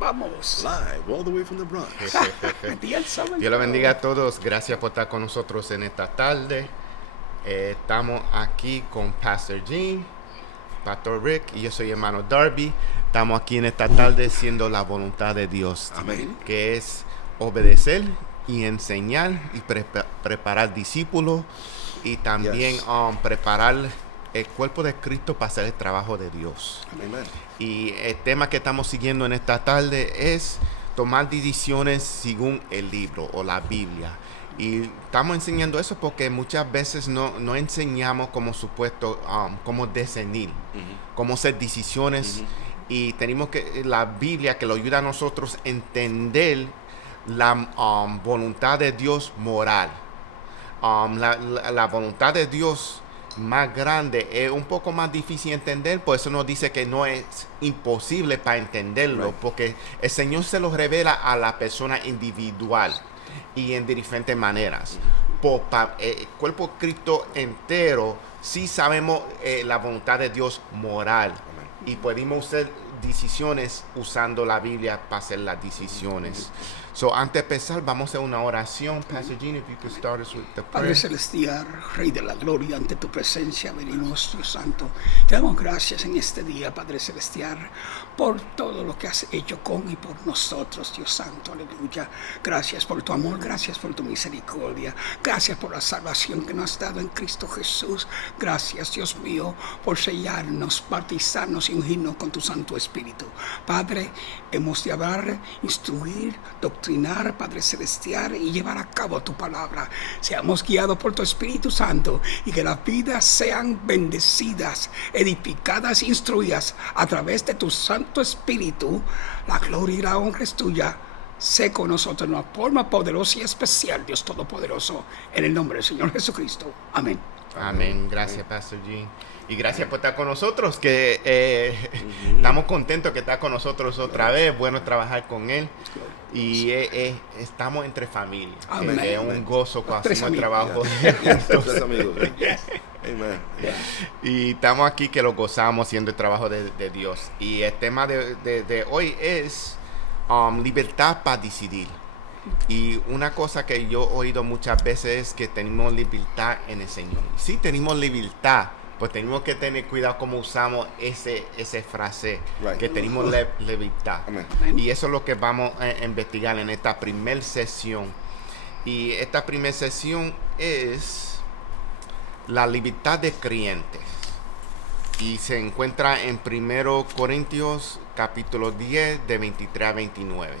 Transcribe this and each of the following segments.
Vamos. Live all the way from the Bronx. Dios lo bendiga a todos. Gracias por estar con nosotros en esta tarde. Estamos aquí con Pastor Gene, Pastor Rick y yo soy hermano Darby. Estamos aquí en esta tarde haciendo la voluntad de Dios, Amén. que es obedecer y enseñar y preparar discípulos y también Yes. preparar el cuerpo de Cristo para hacer el trabajo de Dios. Amen. Y el tema que estamos siguiendo en esta tarde es tomar decisiones según el libro o la Biblia. Y estamos enseñando eso porque muchas veces no enseñamos como supuesto cómo discernir, cómo hacer decisiones. Y tenemos que la Biblia que lo ayuda a nosotros a entender la voluntad de Dios moral. La voluntad de Dios más grande es un poco más difícil de entender, por eso nos dice que no es imposible para entenderlo, Right. porque el Señor se lo revela a la persona individual y en diferentes maneras. El cuerpo de Cristo entero sí sabemos la voluntad de Dios moral y podemos hacer decisiones usando la Biblia para hacer las decisiones. So, antes de empezar, vamos a hacer una oración. Pastor Gene, if you could start us with the Padre prayer. Celestial, Rey de la Gloria, ante tu presencia venimos, Dios Santo. Te damos gracias en este día, Padre Celestial, por todo lo que has hecho con y por nosotros, Dios Santo, aleluya. Gracias por tu amor, gracias por tu misericordia, gracias por la salvación que nos has dado en Cristo Jesús. Gracias, Dios mío, por sellarnos, bautizarnos y ungirnos con tu Santo Espíritu. Padre, hemos de hablar, instruir, doctrinar, Padre Celestial, y llevar a cabo tu palabra. Seamos guiados por tu Espíritu Santo y que las vidas sean bendecidas, edificadas, instruidas a través de tu Santo Espíritu. La gloria y la honra es tuya. Sé con nosotros de una forma poderosa y especial, Dios Todopoderoso, en el nombre del Señor Jesucristo. Amén. Amén. Gracias, Pastor Gene. Y gracias por estar con nosotros, que estamos contentos que está con nosotros otra vez. Bueno trabajar con él. Y estamos entre familia. Amén. Es un gozo cuando Tres hacemos el amigos. trabajo. Tres amigos. Amen. Y estamos aquí que lo gozamos haciendo el trabajo de Dios. Y el tema de hoy es libertad para decidir. Y una cosa que yo he oído muchas veces es que tenemos libertad en el Señor. Sí tenemos libertad, pues tenemos que tener cuidado cómo usamos ese frase, Right. que tenemos libertad. Amen. Y eso es lo que vamos a investigar en esta primera sesión. Y esta primera sesión es la libertad de creyentes. Y se encuentra en 1 Corintios capítulo 10 de 23 a 29.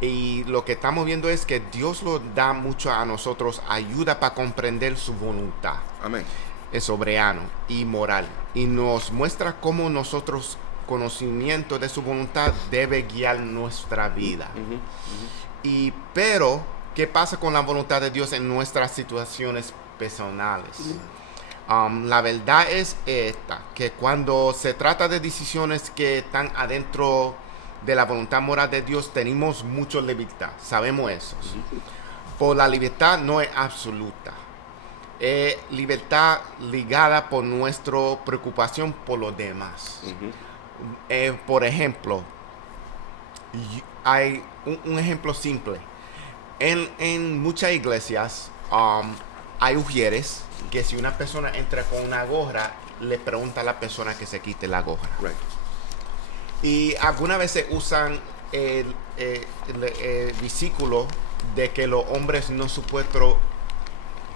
Y lo que estamos viendo es que Dios lo da mucho a nosotros, ayuda para comprender su voluntad. Amen. Es soberano y moral. Y nos muestra cómo nosotros, conocimiento de su voluntad, debe guiar nuestra vida. Pero, ¿qué pasa con la voluntad de Dios en nuestras situaciones personales? La verdad es esta, que cuando se trata de decisiones que están adentro de la voluntad moral de Dios, tenemos mucha libertad, sabemos eso. Por la libertad no es absoluta. Es libertad ligada por nuestra preocupación por los demás. Por ejemplo, hay un ejemplo simple. En muchas iglesias hay ujieres que si una persona entra con una gorra, le pregunta a la persona que se quite la gorra. Right. Y algunas veces usan el versículo de que los hombres no supuestos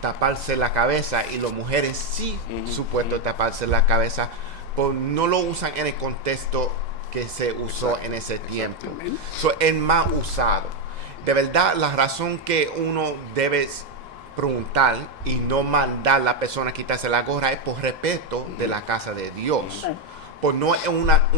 taparse la cabeza y las mujeres sí supuestos taparse la cabeza, pues no lo usan en el contexto que se usó en ese tiempo. So, es más usado. De verdad, la razón que uno debe preguntar y no mandar a la persona a quitarse la gorra es por respeto de la casa de Dios. Pues no es una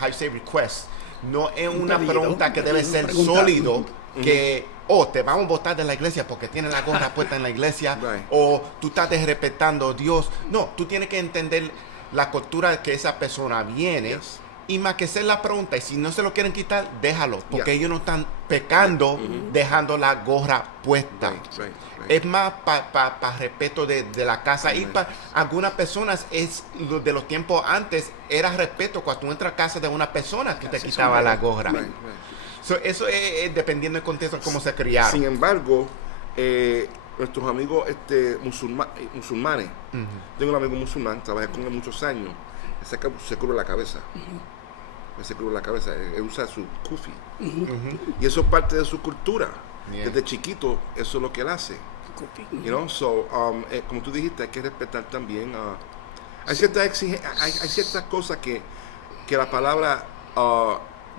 how you say request, no es una pedido, pregunta que debe ser pregunta. sólido, que te vamos a botar de la iglesia porque tienes la gorra puesta en la iglesia, Right. o tú estás respetando a Dios. No, tú tienes que entender la cultura que esa persona viene, Yes. Y más que hacer la pregunta, y si no se lo quieren quitar, déjalo, porque Yeah. ellos no están pecando dejando la gorra puesta. Right. Es más para respeto de la casa. Y para algunas personas, de los tiempos antes, era respeto. Cuando tú entras a casa de una persona, que te quitaba la gorra. Right. So, eso es dependiendo del contexto, cómo se criaron. Sin embargo, nuestros amigos musulmanes, tengo un amigo musulmán, trabajé con él muchos años, se cubre la cabeza. Él se cubre la cabeza, él usa su kufi. Y eso es parte de su cultura. Yeah. Desde chiquito, eso es lo que él hace. You know? So, como tú dijiste, hay que respetar también. Hay ciertas cosas que la palabra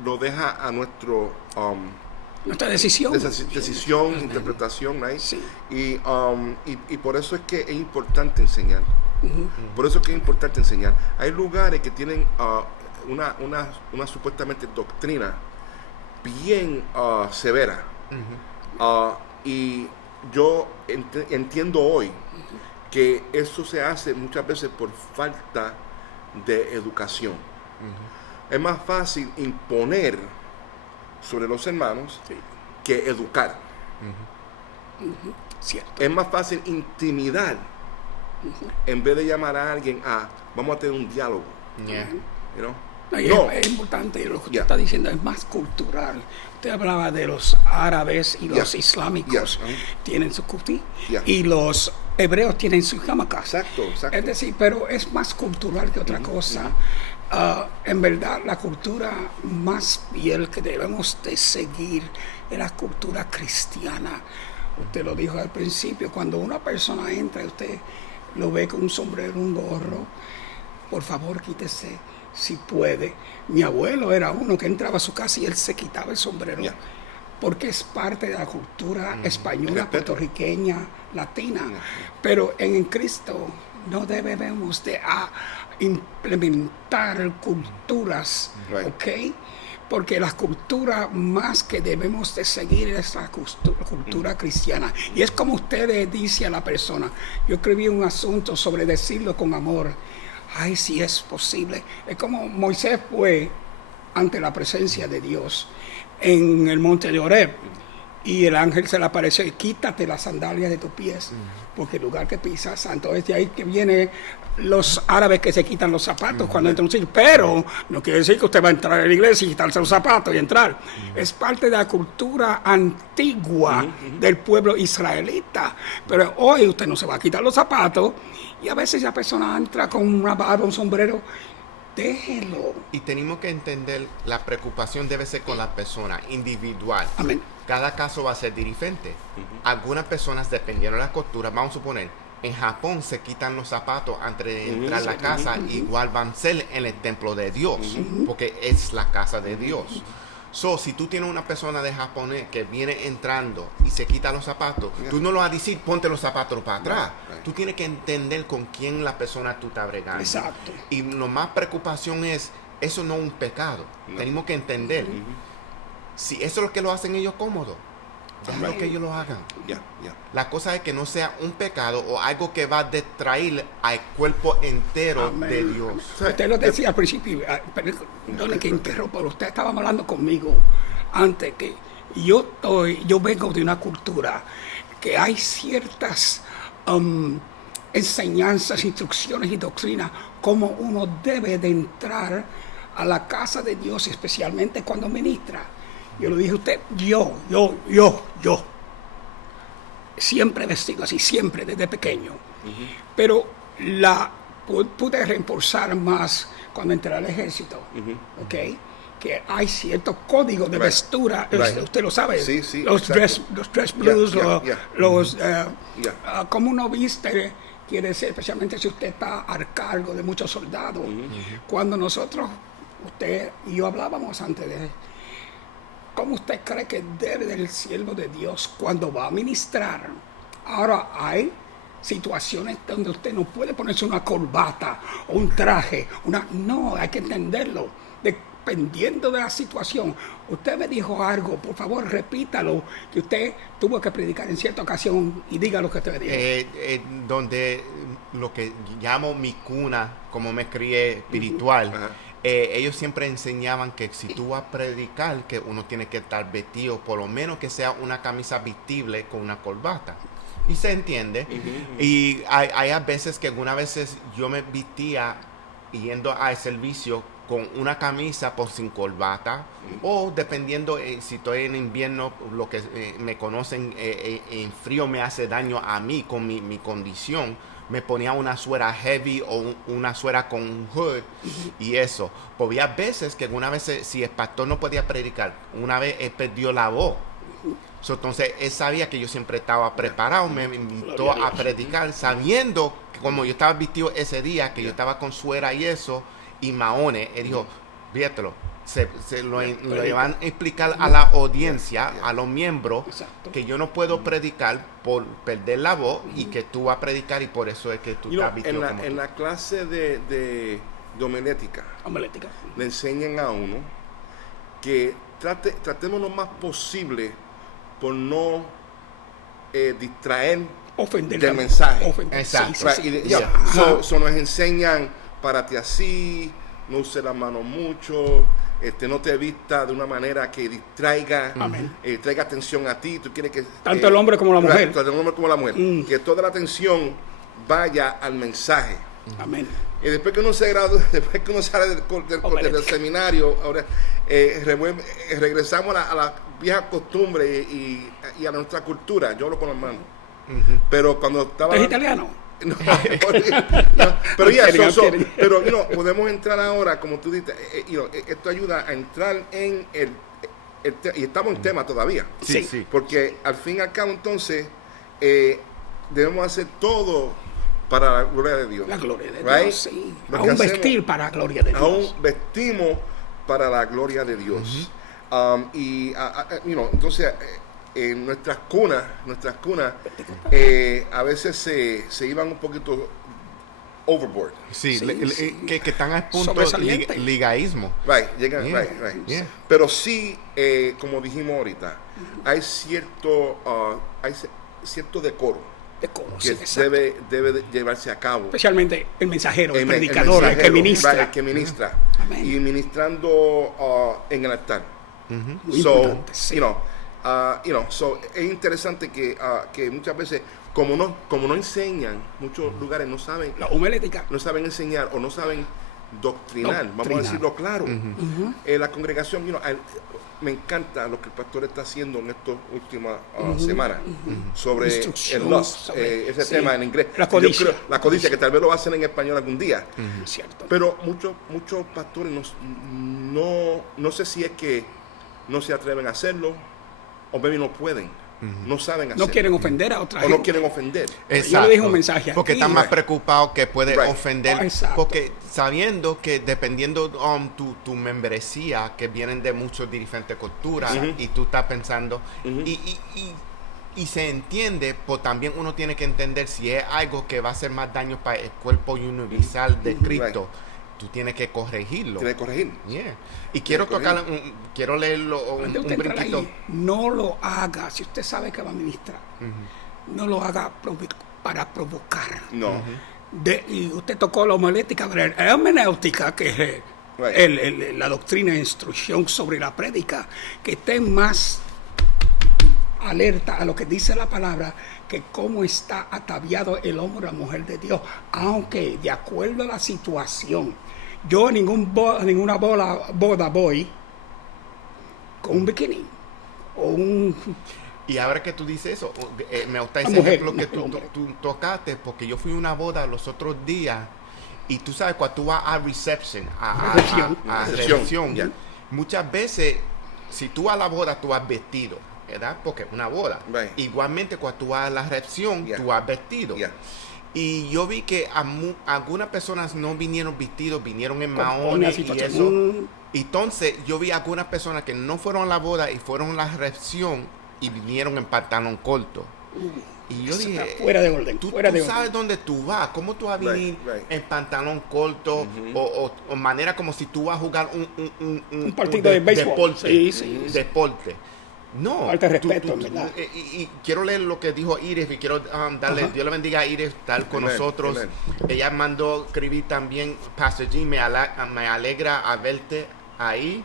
lo deja a Nuestra decisión. decisión, interpretación, right? Sí. Y por eso es que es importante enseñar. Por eso es que es importante enseñar. Hay lugares que tienen una supuestamente doctrina bien severa. Y yo entiendo hoy que eso se hace muchas veces por falta de educación. Es más fácil imponer sobre los hermanos Sí. que educar. Cierto. Es más fácil intimidar en vez de llamar a alguien a vamos a tener un diálogo. Yeah. You know? No, y No. es importante, lo que usted Yeah. está diciendo es más cultural. Usted hablaba de los árabes y los Yeah. islámicos Yeah. tienen su kuti Yeah. y los hebreos tienen su hamaka. Exacto. Es decir, pero es más cultural que otra cosa. En verdad, la cultura más fiel que debemos de seguir es la cultura cristiana. Usted lo dijo al principio, cuando una persona entra y usted lo ve con un sombrero, un gorro, por favor quítese si puede. Mi abuelo era uno que entraba a su casa y él se quitaba el sombrero. Yeah. Porque es parte de la cultura española, Respeto. puertorriqueña, latina. Pero en Cristo no debemos de implementar culturas, Right. ¿ok? Porque la cultura más que debemos de seguir es la cultura cristiana. Y es como usted le dice a la persona. Yo escribí un asunto sobre decirlo con amor. Ay, si es posible. Es como Moisés fue ante la presencia de Dios en el monte de Horeb. Y el ángel se le apareció y quítate las sandalias de tus pies, porque el lugar que pisas santo. Es de ahí que vienen los árabes que se quitan los zapatos cuando entran a un sitio. Pero no quiere decir que usted va a entrar a la iglesia y quitarse los zapatos y entrar. Es parte de la cultura antigua del pueblo israelita. Pero hoy usted no se va a quitar los zapatos y a veces la persona entra con una barba, un sombrero. Déjelo. Y tenemos que entender, la preocupación debe ser con la persona individual. Amén. Cada caso va a ser diferente. Algunas personas, dependiendo de la cultura, vamos a suponer, en Japón se quitan los zapatos antes de entrar a la casa, igual van a ser en el templo de Dios, porque es la casa de Dios. So, si tú tienes una persona de japonés que viene entrando y se quita los zapatos, tú no lo vas a decir, ponte los zapatos para atrás. Right. Tú tienes que entender con quién la persona tú estás bregando. Exacto. Y lo más preocupación es, eso no es un pecado. Tenemos que entender. Si eso es lo que lo hacen ellos cómodos, déjalo que ellos lo hagan. Yeah. La cosa es que no sea un pecado o algo que va a distraer al cuerpo entero Amén. de Dios. Usted lo decía al principio, perdón que interrumpa, pero usted estaba hablando conmigo antes que yo vengo de una cultura que hay ciertas enseñanzas, instrucciones y doctrinas como uno debe de entrar a la casa de Dios, especialmente cuando ministra. Yo lo dije a usted, yo. Siempre vestido así, siempre, desde pequeño. Pero pude reforzar más cuando entré al ejército, ¿ok? Que hay ciertos códigos de Right. vestura, Right. usted lo sabe, Sí, los exacto. dress blues, Yeah. como uno viste, quiere decir, especialmente si usted está al cargo de muchos soldados. Cuando nosotros, usted y yo hablábamos antes de ¿cómo usted cree que debe del siervo de Dios cuando va a ministrar? Ahora hay situaciones donde usted no puede ponerse una corbata o un traje. No, hay que entenderlo. Dependiendo de la situación. Usted me dijo algo, por favor repítalo, que usted tuvo que predicar en cierta ocasión y diga lo que usted me dijo. Donde lo que llamo mi cuna, como me crié espiritual, ellos siempre enseñaban que si tú vas a predicar, que uno tiene que estar vestido, por lo menos que sea una camisa vistible con una corbata. Y se entiende. Y hay a veces que algunas veces yo me vestía yendo al servicio con una camisa por sin corbata, o dependiendo si estoy en invierno, lo que me conocen, en frío me hace daño a mí con mi condición, me ponía una suera heavy o una suera con un hood y eso. Pues había veces que algunas veces, si el pastor no podía predicar, una vez él perdió la voz. So, entonces él sabía que yo siempre estaba preparado, me invitó a predicar, sabiendo que como yo estaba vestido ese día, que yo estaba con suera y eso, y maones, él dijo, fíjatelo, se lo van a explicar a la audiencia, a los miembros, que yo no puedo predicar por perder la voz y que tú vas a predicar y por eso es que tú estás vestido como en tú. la clase de homilética, le enseñan a uno que tratemos lo más posible por no distraer Ofender del mensaje. Exacto. So nos enseñan, párate así, no use las manos mucho, no te vista de una manera que distraiga, traiga atención a ti. Tú quieres que tanto el hombre como la mujer. Tanto el hombre como la mujer. Que toda la atención vaya al mensaje. Amén. Y después que uno se gradúa, después que uno sale del seminario, ahora regresamos a la vieja costumbre y a nuestra cultura. Yo hablo con las manos. Pero cuando estaba... ¿Es italiano? No, pero pero podemos entrar ahora, como tú dices, esto ayuda a entrar en y estamos en tema todavía. Sí. Porque al fin y al cabo, entonces, debemos hacer todo para la gloria de Dios. La gloria de right? Dios, sí. Lo que Aún hacemos, vestir para la gloria de Dios. Aún vestimos para la gloria de Dios. Entonces, en nuestras cunas, a veces se iban un poquito overboard. Sí, que están al punto de ligaísmo. Llegan. Yeah. Pero sí, como dijimos ahorita, hay cierto decoro que debe de llevarse a cabo. Especialmente el mensajero, el predicador, el que ministra. El que ministra. Amén. Y ministrando en el altar. Muy importante, sí. So es interesante que muchas veces, como no enseñan, muchos lugares no saben. La homilética. No saben enseñar o no saben doctrinar. Vamos a decirlo claro. La congregación, me encanta lo que el pastor está haciendo en estas últimas semanas sobre el lust, ese tema en inglés. La codicia. La codicia, que tal vez lo hacen en español algún día. Cierto. Pero muchos pastores no sé si es que no se atreven a hacerlo o maybe no pueden. No saben hacerlo. No quieren ofender a otra o gente. no quieren ofender. Exacto. Yo le dije un mensaje porque aquí, están más preocupados que puede ofender. Exacto. Porque sabiendo que dependiendo tu membresía, que vienen de muchas diferentes culturas, y tú estás pensando, y se entiende, pues también uno tiene que entender si es algo que va a hacer más daño para el cuerpo universal de Cristo. Tú tienes que corregirlo. Tienes que corregir. Yeah. Y quiero quiero leerlo un brinquito. Ahí, no lo haga, si usted sabe que va a ministrar, no lo haga para provocar. No. Y usted tocó la homilética, la hermenéutica, que es la doctrina e instrucción sobre la prédica, que estén más alerta a lo que dice la palabra, que cómo está ataviado el hombre o la mujer de Dios, aunque de acuerdo a la situación, yo a ninguna boda voy con un bikini o un... Y ahora que tú dices eso, me gusta ese mujer, ejemplo que tú tocaste, porque yo fui a una boda los otros días, y tú sabes, cuando tú vas a reception, a recepción, muchas veces, si tú vas a la boda, tú vas vestido, ¿verdad? Porque es una boda. Igualmente, cuando tú vas a la recepción, tú vas vestido. Y yo vi que algunas personas no vinieron vestidos, vinieron en maones y eso. Entonces, yo vi algunas personas que no fueron a la boda y fueron a la recepción y vinieron en pantalón corto. Y yo dije, fuera de orden. Tú sabes dónde tú vas. ¿Cómo tú vas a venir en pantalón corto o manera como si tú vas a jugar un partido de béisbol? Deporte. No. Falta de respeto, ¿verdad? Y quiero leer lo que dijo Iris y quiero darle, Ajá. Dios le bendiga a Iris, estar con Amén, nosotros. amén. Ella mandó escribir también, Pastor G, me alegra a verte ahí.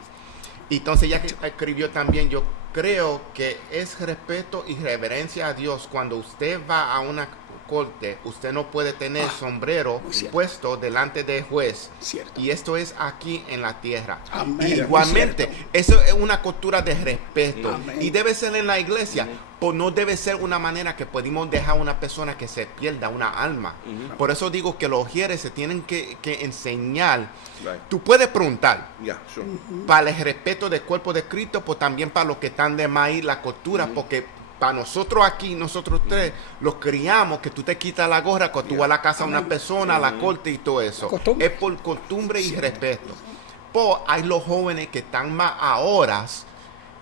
Y entonces ella escribió también, yo creo que es respeto y reverencia a Dios cuando usted va a una corte, usted no puede tener sombrero muy cierto. puesto delante del juez. Cierto. Y esto es aquí en la tierra. Amén, Igualmente, muy cierto. eso es una cultura de respeto. Amén. Y debe ser en la iglesia. Pues no debe ser una manera que podemos dejar a una persona que se pierda una alma. Por eso digo que los ujieres se tienen que enseñar. Right. Tú puedes preguntar Yeah, sure. para el respeto del cuerpo de Cristo, pues también para los que están de maíz, la cultura, porque para nosotros aquí, nosotros tres, los criamos que tú te quitas la gorra cuando tú vas a la casa de una persona, a la corte y todo eso. Costumbre. Es por costumbre y respeto. Pues hay los jóvenes que están más ahora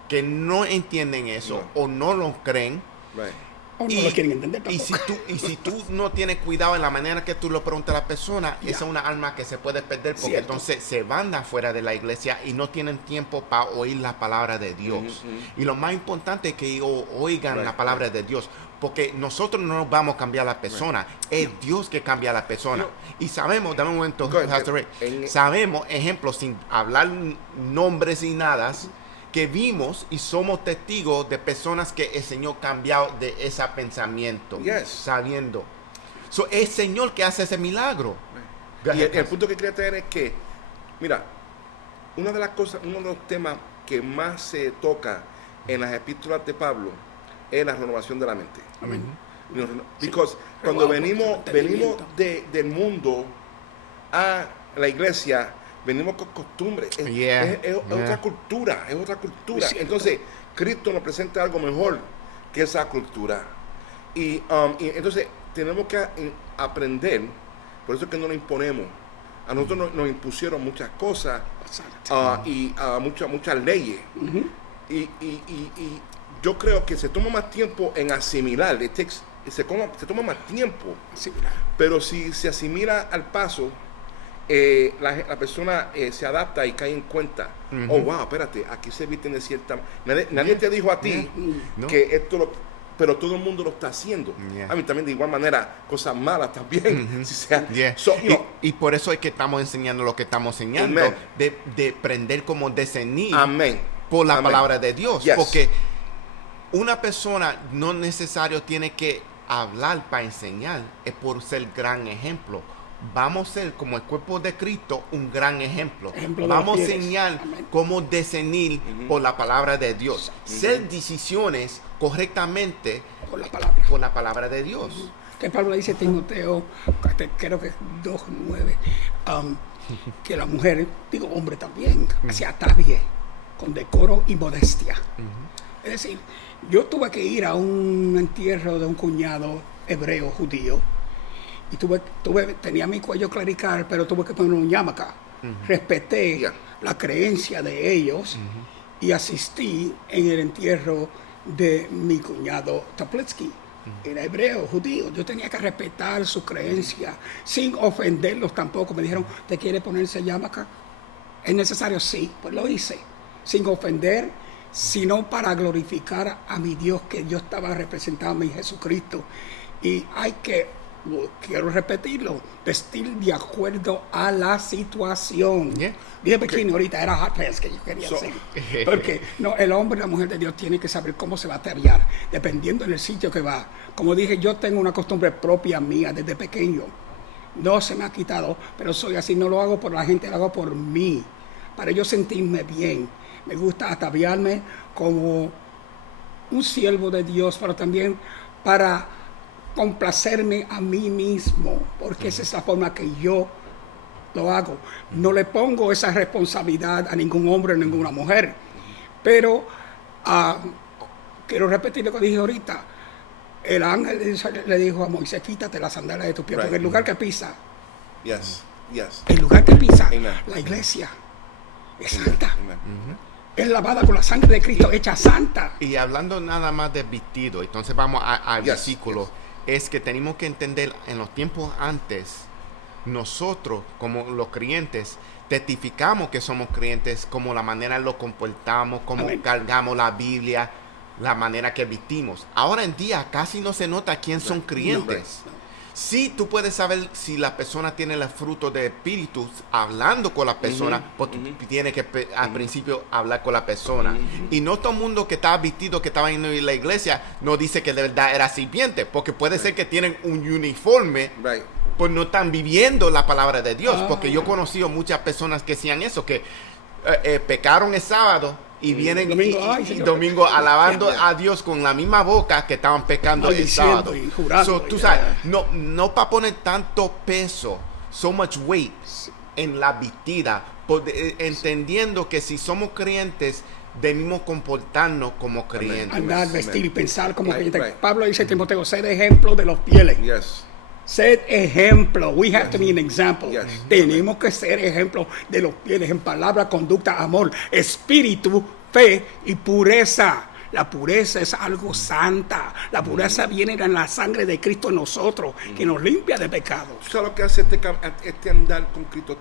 que no entienden eso o no lo creen. Right. O no lo quieren entender y tampoco. si tú no tienes cuidado en la manera que tú lo preguntas a la persona, esa es una alma que se puede perder porque Cierto. entonces se van de afuera de la iglesia y no tienen tiempo para oír la palabra de Dios. Y lo más importante es que oigan Right, la palabra de Dios, porque nosotros no vamos a cambiar a la persona, es Dios que cambia a la persona. Y sabemos, dame un momento, Go ahead. Pastor Ray, sabemos, ejemplo, sin hablar nombres y nada, que vimos y somos testigos de personas que el Señor cambiado de ese pensamiento, Yes. sabiendo. So, es el Señor que hace ese milagro. Go Y ahead, el punto que quería traer es que, mira, una de las cosas, uno de los temas que más se toca en las epístolas de Pablo es la renovación de la mente. Amén. Because cuando venimos del mundo a la iglesia, venimos con costumbres. Es, Yeah, es otra cultura, es otra cultura. Entonces, Cristo nos presenta algo mejor que esa cultura. Y entonces tenemos que aprender, por eso es que no nos imponemos. A nosotros nos impusieron muchas cosas y muchas leyes. Y yo creo que se toma más tiempo en asimilar, se toma más tiempo. Asimilar. Pero si se asimila al paso, la persona se adapta y cae en cuenta. Oh, wow, espérate, aquí se visten de cierta manera. Nadie te dijo a ti No. que pero todo el mundo lo está haciendo. Yeah. A mí también de igual manera, cosas malas también. Si sea, Yeah. so, you know, Y por eso es que estamos enseñando lo que estamos enseñando, Amen. de aprender cómo discernir amén. por la Amén. palabra de Dios. Yes. Porque una persona no necesario tiene que hablar para enseñar, es por ser gran ejemplo. Vamos a ser como el cuerpo de Cristo un gran ejemplo. Ejemplo de Vamos a los fieles. enseñar Amén. cómo discernir por la palabra de Dios. Ser decisiones correctamente Por la palabra. por la palabra de Dios. Que Pablo dice, Timoteo, creo que es 2:9, que la mujer, digo hombre también, se atavie con decoro y modestia. Es decir, yo tuve que ir a un entierro de un cuñado hebreo, judío, y tenía mi cuello clerical, pero tuve que poner un yarmulke. Respeté Yeah. la creencia de ellos y asistí en el entierro de mi cuñado Toplitsky. Era hebreo, judío. Yo tenía que respetar su creencia sin ofenderlos tampoco. Me dijeron, ¿te quiere ponerse yarmulke? ¿Es necesario? Sí, pues lo hice. Sin ofender, sino para glorificar a mi Dios, que yo estaba representando en Jesucristo. Y hay que, quiero repetirlo, vestir de acuerdo a la situación. Yeah. Dije bikini ahorita, era hot pants que yo quería hacer. Porque no, el hombre y la mujer de Dios tienen que saber cómo se va a ataviar, dependiendo del sitio que va. Como dije, yo tengo una costumbre propia mía desde pequeño. No se me ha quitado, pero soy así. No lo hago por la gente, lo hago por mí. Para yo sentirme bien. Me gusta ataviarme como un siervo de Dios, pero también para complacerme a mí mismo, porque esa es la forma que yo lo hago. No le pongo esa responsabilidad a ningún hombre o ninguna mujer, pero quiero repetir lo que dije ahorita. El ángel le dijo a Moisés, quítate las sandalias de tus pies, Right. porque el lugar que pisa, Yes. el lugar que pisa, Amen. la iglesia es santa, Amen. es lavada con la sangre de Cristo, hecha santa. Y hablando nada más de vestido, entonces vamos al Yes, versículo, es que tenemos que entender en los tiempos antes, nosotros como los creyentes, testificamos que somos creyentes, como la manera en lo comportamos, como Amén. cargamos la Biblia, la manera que vestimos. Ahora en día casi no se nota quién son creyentes. Sí, tú puedes saber si la persona tiene el fruto de espíritu hablando con la persona, porque tiene que al principio hablar con la persona. Y no todo el mundo que estaba vestido, que estaba en la iglesia, no dice que de verdad era sirviente, porque puede ser que tienen un uniforme, pues no están viviendo la palabra de Dios. Porque yo he conocido muchas personas que hacían eso, que pecaron el sábado y vienen domingo alabando a Dios con la misma boca que estaban pecando el sábado. Y jurando, Tú sabes, no para poner tanto peso, so much weight en la vestida, entendiendo que si somos creyentes debemos comportarnos como creyentes. Andar, vestir y pensar como creyentes. Pablo dice a Timoteo, sed ejemplo de los fieles. Sed ejemplo. We have to be an example. Tenemos que ser ejemplo de los fieles en palabra, conducta, amor, espíritu, fe y pureza. La pureza es algo santa. La pureza viene en la sangre de Cristo en nosotros, que nos limpia de pecados. ¿Tú sabes lo que hace este andar con Cristo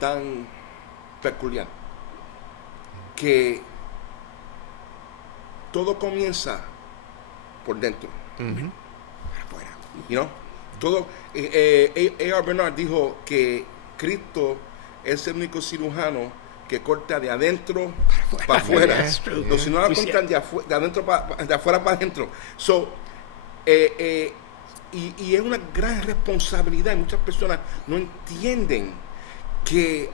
tan peculiar? Que todo comienza por dentro. You know? Todo. A.R. Bernard dijo que Cristo es el único cirujano que corta de adentro para afuera. Si no lo cortan de afuera para adentro. Y es una gran responsabilidad. Muchas personas no entienden que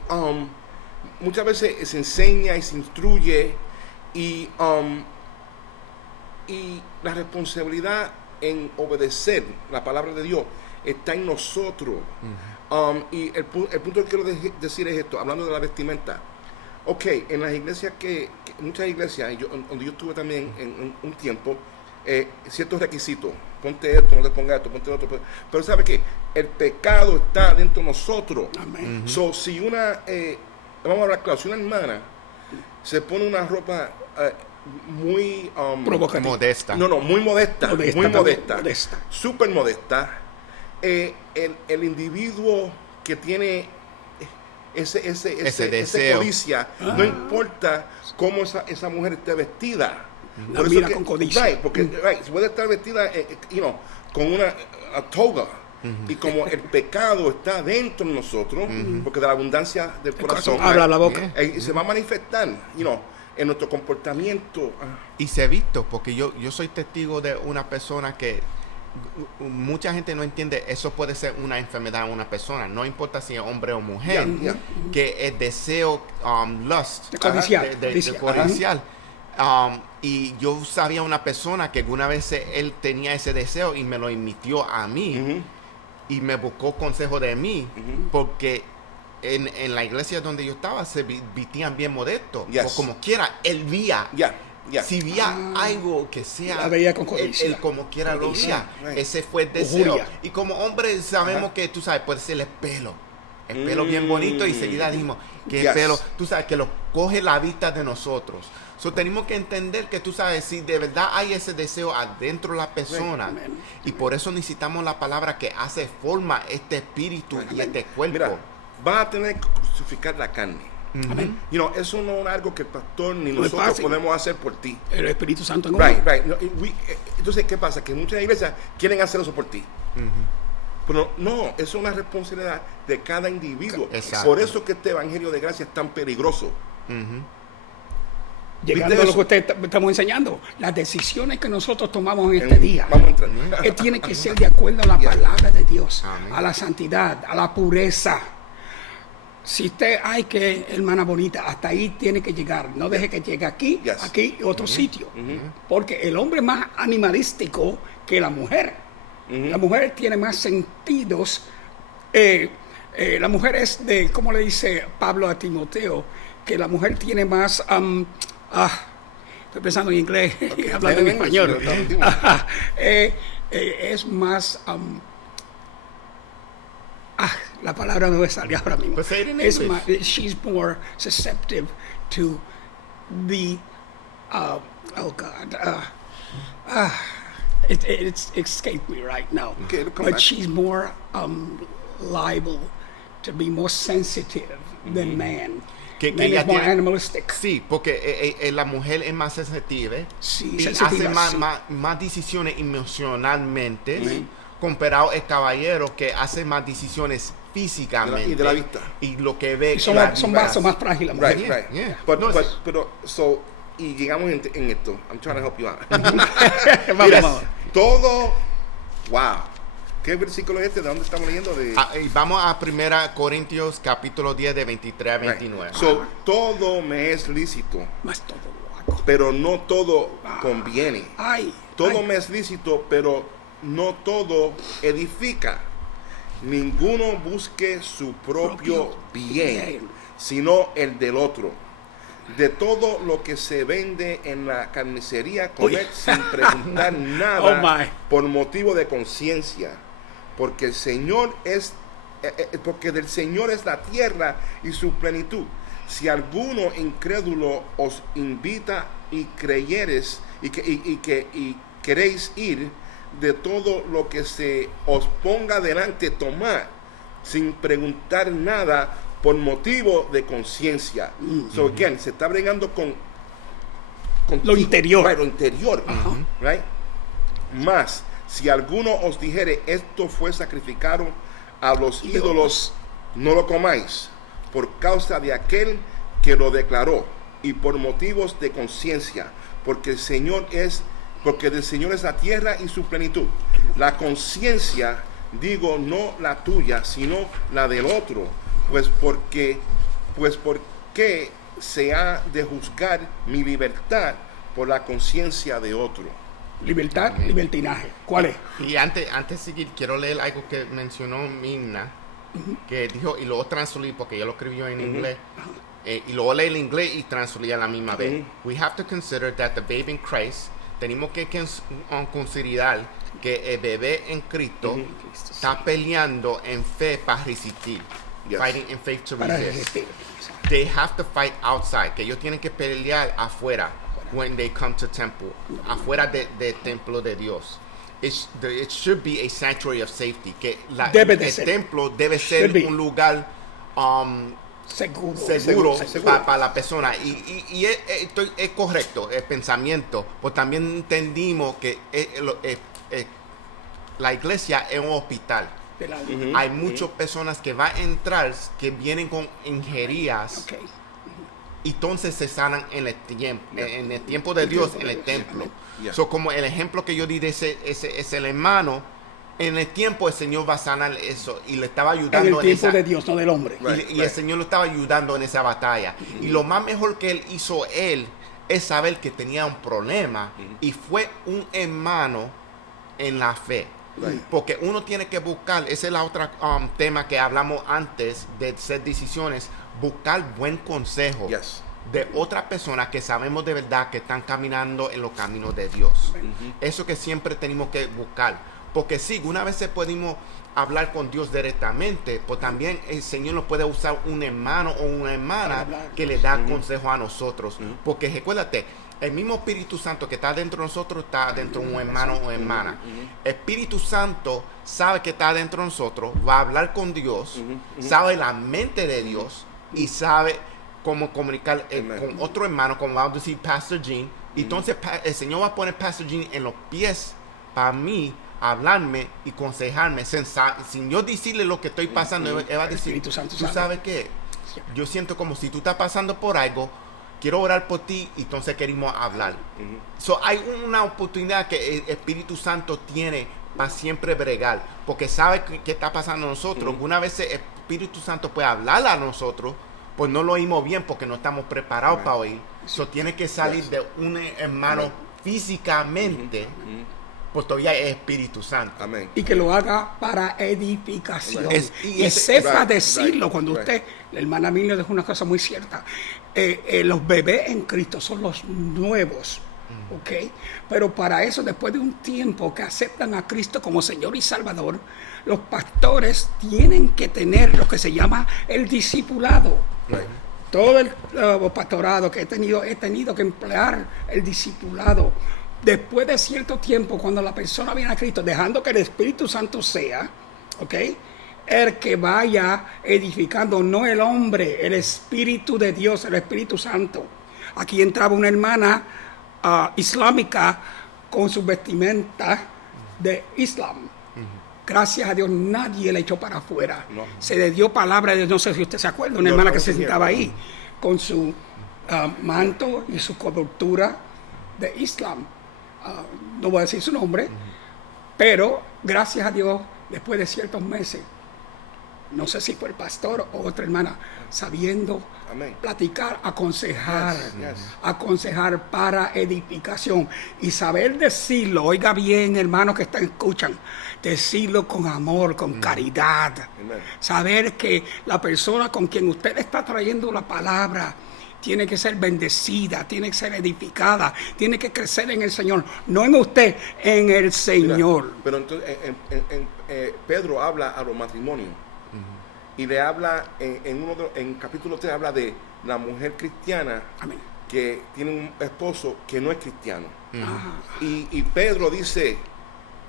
muchas veces se enseña y se instruye y la responsabilidad en obedecer la palabra de Dios está en nosotros. Y el punto que quiero decir es esto, hablando de la vestimenta. Ok, en las iglesias muchas iglesias, donde yo estuve también en un tiempo, ciertos requisitos, ponte esto, no te pongas esto, ponte otro, pero ¿sabe qué? El pecado está dentro de nosotros. Amén. So, si vamos a hablar claro, si una hermana se pone una ropa muy modesta. Muy modesta. Súper modesta. El individuo que tiene ese deseo, codicia, no importa cómo esa mujer esté vestida. La mira con codicia. Porque puede estar vestida con una toga. Y como el pecado está dentro de nosotros, porque de la abundancia del corazón habla la boca, se va a manifestar, en nuestro comportamiento. Y se ha visto, porque yo soy testigo de una persona que mucha gente no entiende, eso puede ser una enfermedad en una persona, no importa si es hombre o mujer, que el deseo, lust, codicial. Y yo sabía una persona que alguna vez él tenía ese deseo y me lo emitió a mí y me buscó consejo de mí, porque en la iglesia donde yo estaba se vestían bien modestos, o como quiera, él veía. Si veía algo que sea, la veía con codicia. Él como quiera lo veía. Ese fue el deseo. Y como hombres sabemos que, tú sabes, puede ser el pelo bien bonito, y seguida dijimos que el pelo, tú sabes, que lo coge la vista de nosotros. Tenemos que entender que, tú sabes, si de verdad hay ese deseo adentro de la persona, y por eso necesitamos la palabra que hace forma este espíritu y este cuerpo. Mira, va a tener que crucificar la carne. Eso no es algo que el pastor ni nosotros podemos hacer por ti. El Espíritu Santo en uno. Entonces, ¿qué pasa? Que muchas iglesias quieren hacer eso por ti. Pero no, es una responsabilidad de cada individuo. Exacto. Por eso que este evangelio de gracia es tan peligroso. Llegando a lo que usted estamos enseñando, las decisiones que nosotros tomamos en este día, tiene que ser de acuerdo a la palabra de Dios, a la santidad, a la pureza. Si usted hay que, hermana bonita, hasta ahí tiene que llegar. No deje que llegue aquí y otro sitio. Porque el hombre es más animalístico que la mujer. La mujer tiene más sentidos. La mujer es de, ¿cómo le dice Pablo a Timoteo? Que la mujer tiene más... estoy pensando en inglés y hablando en español. Es más... la palabra no me sale ahora mismo. She's more susceptible to the it's escaped me right now. But she's more liable to be more sensitive than man. que Men ella is more tiene... animalistic. Sí, porque la mujer es más sensitiva Sí, y sensitiva, hace sí. más decisiones emocionalmente comparado al caballero que hace más decisiones físicamente Y de la vista. y lo que ve Y son más frágiles. Right, Yeah, right. yeah. But, No, pero, so, y llegamos en esto. I'm trying to help you out. Mira, todo, wow. ¿Qué versículo es este? ¿De dónde estamos leyendo? Y vamos a 1 Corintios capítulo 10 de 23 a Right. 29. So, todo me es lícito, más todo lo hago. pero no todo conviene. Ay, Todo ay. me es lícito, pero no todo edifica. Ninguno busque su propio bien, sino el del otro. De todo lo que se vende en la carnicería, comed sin preguntar Oh, nada my. por motivo de conciencia, porque el Señor porque del Señor es la tierra y su plenitud. Si alguno incrédulo os invita y creyeres y queréis ir, de todo lo que se os ponga delante, tomad sin preguntar nada por motivo de conciencia. So again, se está bregando con Lo interior. Right, lo interior. Right? Más, si alguno os dijere, esto fue sacrificado a los ídolos, no lo comáis, por causa de aquel que lo declaró y por motivos de conciencia, porque del Señor es la tierra y su plenitud. La conciencia, digo, no la tuya, sino la del otro, pues porque se ha de juzgar mi libertad por la conciencia de otro. Libertad, libertinaje. ¿Cuál es? Y antes de seguir, quiero leer algo que mencionó Mina, que dijo, y luego transluí, porque yo lo escribió en inglés, y luego leí en inglés y transluí a la misma vez. We have to consider that the babe in Christ, tenemos que considerar que el bebé en Cristo está peleando en fe para resistir. Yes. Fighting in faith to Para resist. resistir. They have to fight outside, que ellos tienen que pelear afuera when they come to temple, afuera del templo de Dios. It should be a sanctuary of safety, que Debe de el ser. templo debe ser Should be. un lugar Seguro. seguro para la persona. Y es correcto el pensamiento, pues también entendimos que la iglesia es un hospital. De la- Hay muchas personas que van a entrar que vienen con injerías Ok. y entonces se sanan en el tiempo, en el tiempo de Dios, en el templo. Yeah. So, como el ejemplo que yo di de ese el hermano, en el tiempo el Señor va a sanar eso y le estaba En ayudando el tiempo esa, de Dios, no del hombre. Right. y el Señor lo estaba ayudando en esa batalla. Y lo más mejor que él hizo es saber que tenía un problema y fue un hermano en la fe. Right. Porque uno tiene que buscar, ese es el otro tema que hablamos antes de hacer decisiones, buscar buen consejo Yes. de otras personas que sabemos de verdad que están caminando en los caminos de Dios. Eso que siempre tenemos que buscar. Porque sí, una vez podemos hablar con Dios directamente, pues también el Señor nos puede usar un hermano o una hermana que le da consejo a nosotros. Porque recuérdate, el mismo Espíritu Santo que está dentro de nosotros está dentro de un hermano o hermana. Espíritu Santo sabe que está dentro de nosotros, va a hablar con Dios, sabe la mente de Dios y sabe cómo comunicar con otro hermano, como vamos a decir Pastor Gene. Entonces el Señor va a poner Pastor Gene en los pies para mí, hablarme y aconsejarme sin yo decirle lo que estoy pasando. Él va a decir, Espíritu Santo ¿tú sabe. sabes qué? Yo siento como si tú estás pasando por algo, quiero orar por ti, y entonces queremos hablar. So, hay una oportunidad que el Espíritu Santo tiene para siempre bregar, porque sabe qué está pasando a nosotros. Una vez el Espíritu Santo puede hablar a nosotros, pues no lo oímos bien porque no estamos preparados para oír. So, tiene que salir de un hermano físicamente, pues todavía es Espíritu Santo. Amén. Y que lo haga para edificación. Es- y sepa right, decirlo right, cuando right. usted, la hermana Mila dijo una cosa muy cierta. Los bebés en Cristo son los nuevos. ¿Ok? Pero para eso, después de un tiempo que aceptan a Cristo como Señor y Salvador, los pastores tienen que tener lo que se llama el discipulado. Right. Todo el pastorado que he tenido que emplear el discipulado. Después de cierto tiempo, cuando la persona viene a Cristo, dejando que el Espíritu Santo sea, ¿ok? el que vaya edificando, no el hombre, el Espíritu de Dios, el Espíritu Santo. Aquí entraba una hermana islámica con su vestimenta de Islam. Gracias a Dios nadie la echó para afuera. No. Se le dio palabra de Dios. No sé si usted se acuerda, una hermana que se sentaba ahí con su manto y su cobertura de Islam. No voy a decir su nombre, pero gracias a Dios, después de ciertos meses, no sé si fue el pastor o otra hermana, sabiendo platicar, aconsejar, aconsejar para edificación y saber decirlo. Oiga bien, hermanos que escuchan, decirlo con amor, con caridad. Saber que la persona con quien usted está trayendo la palabra tiene que ser bendecida, tiene que ser edificada, tiene que crecer en el Señor, no en usted, en el Señor. Mira, pero entonces Pedro habla a los matrimonios. Y le habla, en capítulo 3 habla de la mujer cristiana. Amén. Que tiene un esposo que no es cristiano. Y Pedro dice,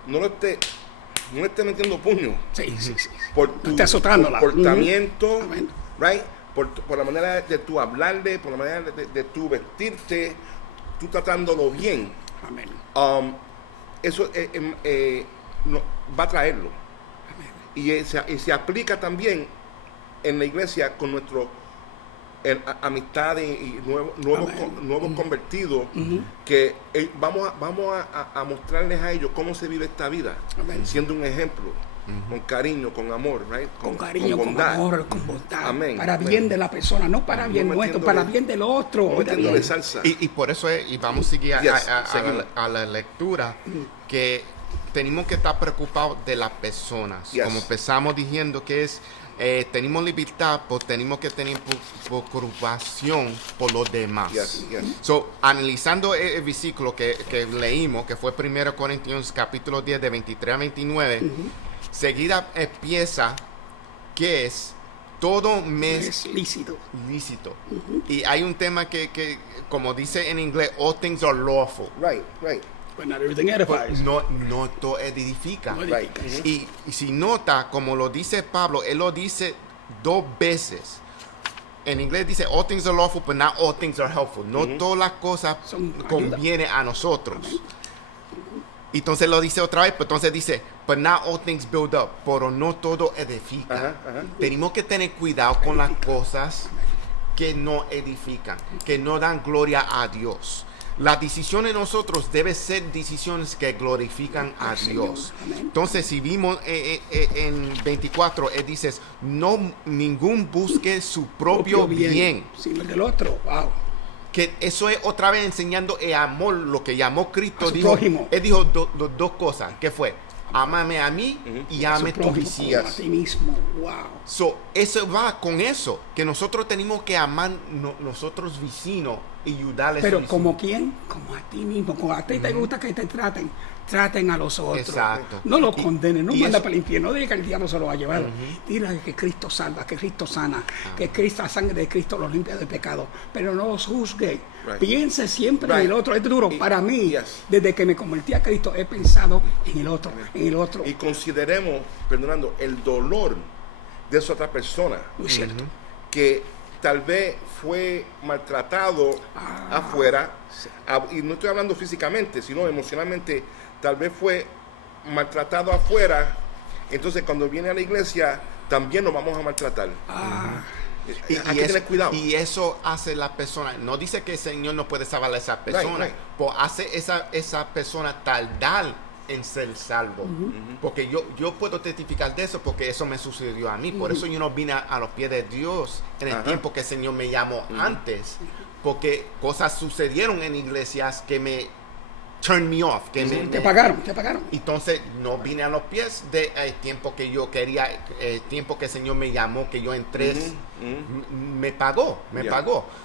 no le esté metiendo puño. Sí. Por tu comportamiento, right? Por la manera de tu hablarle, por la manera de tu vestirte, tú tratándolo bien. Amén. Eso va a traerlo. Amén. Y se aplica también en la iglesia con nuestro amistades y nuevos convertidos, que vamos a mostrarles a ellos cómo se vive esta vida. Amén. Siendo un ejemplo, con cariño, con amor, right? Con cariño, con bondad. Amor, con bondad. Amén. Para bien de la persona, no para bien nuestro, para bien del otro. Salsa. Y por eso y vamos a seguir a la lectura, que tenemos que estar preocupados de las personas. Como empezamos diciendo que es tenemos libertad, pues tenemos que tener preocupación por los demás. So, analizando el versículo que leímos, que fue 1 Corintios capítulo 10 de 23 a 29, seguida empieza que es todo me es lícito. Y hay un tema que como dice en inglés, all things are lawful. Right. But not everything edifies. No todo edifica. Right. Y si nota, como lo dice Pablo, él lo dice 2 veces. En inglés dice, all things are lawful, but not all things are helpful. No todas las cosas convienen a nosotros. Y entonces lo dice otra vez, pero entonces dice, but not all things build up, pero no todo edifica. Tenemos que tener cuidado con las cosas que no edifican, que no dan gloria a Dios. Las decisiones de nosotros deben ser decisiones que glorifican a Dios. Entonces, si vimos en 24, él dice, no ningún busque su propio bien, sino el del otro. Wow. Que eso es otra vez enseñando el amor, lo que llamó Cristo. Él dijo dos cosas. ¿Qué fue? Ámame a mí y ame a tu vecino. A ti mismo. Wow. So, eso va con eso, que nosotros tenemos que amar nosotros vecinos y ayudarles. Pero ¿como quién? Como a ti mismo. Como a ti te gusta que te traten a los otros. Exacto. No los condenen, no manda para el infierno, no diga que el diablo se lo va a llevar. Dile que Cristo salva, que Cristo sana, que la sangre de Cristo los limpia de pecado. Pero no los juzgue. Piense siempre en el otro. Es duro. Para mí, desde que me convertí a Cristo, he pensado en el otro, en el otro. Y consideremos, perdonando, el dolor de esa otra persona. Muy cierto. Que tal vez fue maltratado afuera, y no estoy hablando físicamente, sino emocionalmente, tal vez fue maltratado afuera, entonces cuando viene a la iglesia, también nos vamos a maltratar. Hay que tener cuidado. Y eso hace la persona, no dice que el Señor no puede salvar a esa persona, pues hace esa persona tardar en ser salvo. Porque yo puedo testificar de eso, porque eso me sucedió a mí. Por eso yo no vine a los pies de Dios en el tiempo que el Señor me llamó antes, porque cosas sucedieron en iglesias que me turn me off, que te pagaron. Entonces no vine a los pies del tiempo que yo quería, el tiempo que el Señor me llamó, que yo entré, me pagó.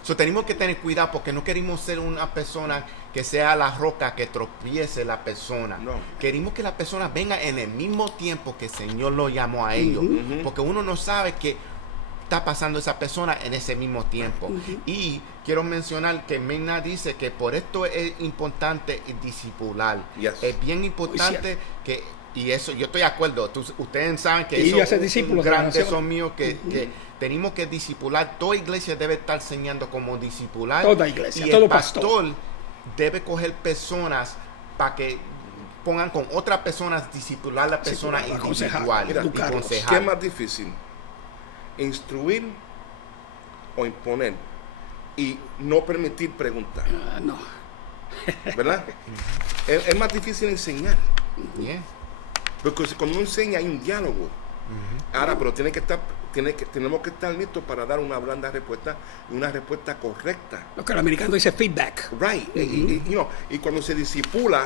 So, tenemos que tener cuidado, porque no queremos ser una persona que sea la roca que tropiece la persona. Queremos que la persona venga en el mismo tiempo que el Señor lo llamó a ellos, porque uno no sabe que está pasando esa persona en ese mismo tiempo. Y quiero mencionar que Mena dice que por esto es importante discipular. Es bien importante que Y eso, yo estoy de acuerdo. Ustedes saben que Y eso hacer es un discípulos de gran la nación. deseo mío que tenemos que discipular. Toda iglesia debe estar enseñando como discipular. Toda iglesia, y todo el pastor pastor debe coger personas para que pongan con otras personas, discipular a la persona aconsejar, individual mira, y educarlos. aconsejar. ¿Qué es más difícil? ¿Instruir o imponer? Y no permitir preguntar, No. ¿verdad? Es más difícil enseñar. Yeah. Porque cuando uno enseña hay un diálogo. Ahora, pero tenemos que estar listos para dar una blanda respuesta y una respuesta correcta. Lo que el americano dice feedback. Right. Y cuando se disipula,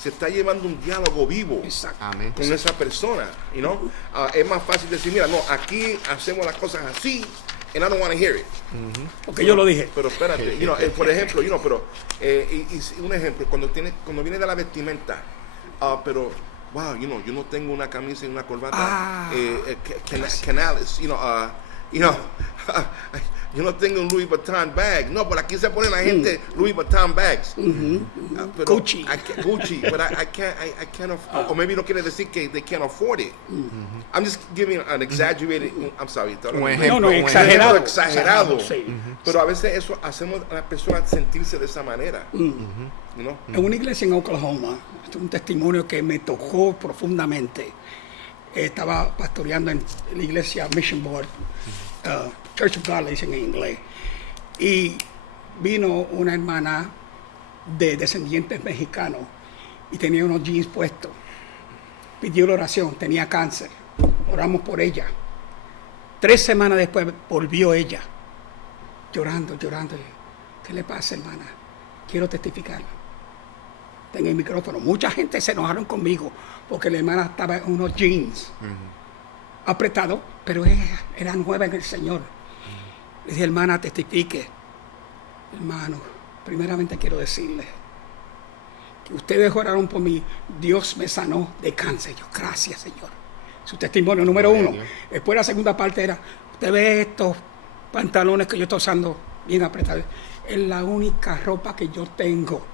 se está llevando un diálogo vivo Exacto. Amén. con esa persona. Es más fácil decir, mira, no, aquí hacemos las cosas así, and I don't want to hear it. Porque yo lo dije. Pero espérate, por ejemplo, un ejemplo, cuando viene de la vestimenta, pero wow, yo no tengo una camisa y una corbata canales, yo no tengo un Louis Vuitton bag. No, por aquí se pone la gente Louis Vuitton bags. Pero Gucci. Gucci, but I can't afford, or maybe no quiere decir que they can't afford it. I'm just giving an exaggerated, I'm sorry. Un ejemplo, No, un exagerado. Exagerado. Sí. Pero a veces eso hacemos a las personas sentirse de esa manera. En una iglesia en Oklahoma, esto es un testimonio que me tocó profundamente. Estaba pastoreando en la iglesia Mission Board, Church of God le dicen en inglés, y vino una hermana de descendientes mexicanos y tenía unos jeans puestos. Pidió la oración, tenía cáncer. Oramos por ella. 3 semanas después volvió ella, llorando. ¿Qué le pasa, hermana? Quiero testificar. Tengo el micrófono. Mucha gente se enojaron conmigo porque la hermana estaba en unos jeans apretados, pero ella era nueva en el Señor. Le dije, hermana, testifique. Hermano, primeramente quiero decirle que ustedes oraron por mí. Dios me sanó de cáncer. Yo, gracias, Señor. Su testimonio número 1. Después la segunda parte era, usted ve estos pantalones que yo estoy usando bien apretados. Es la única ropa que yo tengo.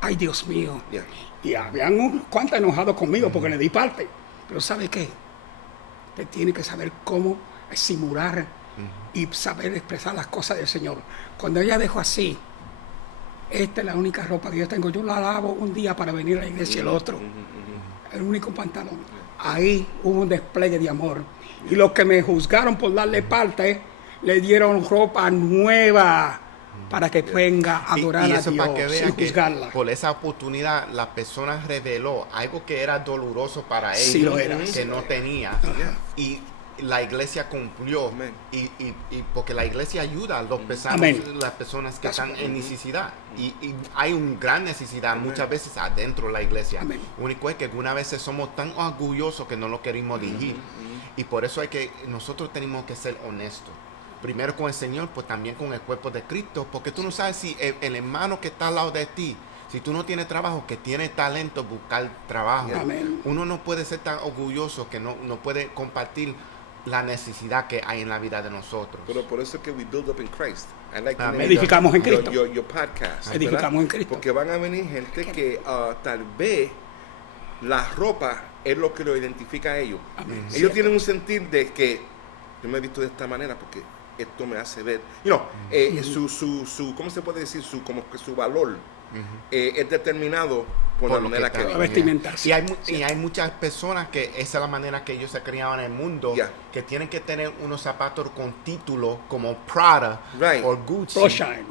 Ay, Dios mío. Yeah. Y habían unos cuantos enojados conmigo porque le di parte. Pero ¿sabe qué? Usted tiene que saber cómo simular y saber expresar las cosas del Señor. Cuando ella dejó así, esta es la única ropa que yo tengo. Yo la lavo un día para venir a la iglesia y el otro. El único pantalón. Ahí hubo un despliegue de amor. Y los que me juzgaron por darle parte, le dieron ropa nueva para que venga a adorar y a eso Dios para que vean sin que juzgarla. por esa oportunidad la persona reveló algo que era doloroso para ellos, Sí lo era, que sí no lo tenía. Y la iglesia cumplió. Amén. Y porque la iglesia ayuda a Amén. las personas que That's están right. en necesidad. Y hay una gran necesidad muchas veces adentro de la iglesia. Amén. Lo único es que algunas veces somos tan orgullosos que no lo queremos dirigir. Y por eso nosotros tenemos que ser honestos. Primero con el Señor, pues también con el cuerpo de Cristo, porque tú no sabes si el hermano que está al lado de ti, si tú no tienes trabajo, que tiene talento, buscar trabajo. Amén. Uno no puede ser tan orgulloso que no puede compartir la necesidad que hay en la vida de nosotros. Pero por eso es que we build up in Christ. I like to Amén. name Edificamos en your- Cristo. your podcast. Edificamos ¿verdad? en Cristo. Porque van a venir gente que tal vez la ropa es lo que lo identifica a ellos. Amén. Ellos Cierto. tienen un sentir de que yo me he visto de esta manera porque esto me hace ver. Su ¿cómo se puede decir? Como que su valor es determinado por la Por lo manera que que está- viven. vestimenta. Y hay muchas personas que esa es la manera que ellos se criaban en el mundo, Yeah. que tienen que tener unos zapatos con título como Prada Right. o Gucci. Florsheim.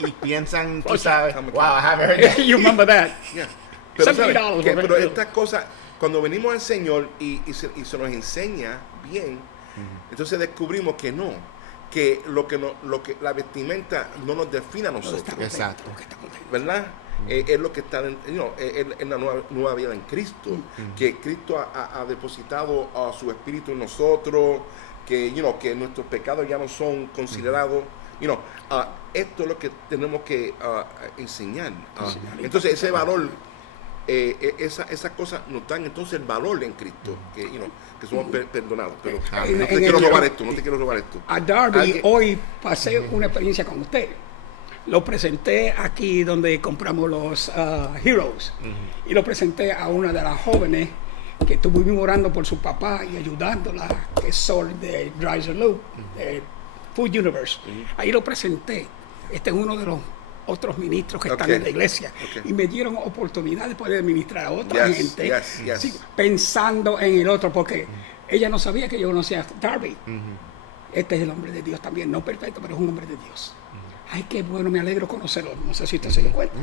Y piensan, tú Florsheim. sabes, Come wow, I haven't heard that. You remember that? Yeah. Pero, $70 ¿sabes? Pero por estas cosas, cuando venimos al Señor y se nos enseña bien, entonces descubrimos que no, que la vestimenta no nos define a nosotros, Exacto. ¿verdad? Es lo que está en la nueva vida en Cristo, que Cristo ha depositado su espíritu en nosotros, que nuestros pecados ya no son considerados. Esto es lo que tenemos que enseñar. Entonces ese valor, esas cosas nos dan entonces el valor en Cristo, que somos perdonados. Pero no te quiero robar esto. A Darby, Alguien- hoy pasé una experiencia con usted. lo presenté aquí donde compramos los Heroes. Y lo presenté a una de las jóvenes que estuvimos orando por su papá y ayudándola, que es Sol de Dreiser Loop, de Food Universe. Ahí lo presenté. Este es uno de los otros ministros que están en la iglesia. Y me dieron oportunidad de poder ministrar a otra gente, sí, pensando en el otro, porque ella no sabía que yo conocía a Darby. Este es el hombre de Dios también, no perfecto, pero es un hombre de Dios. Ay, qué bueno, me alegro conocerlo. No sé si usted se dio cuenta.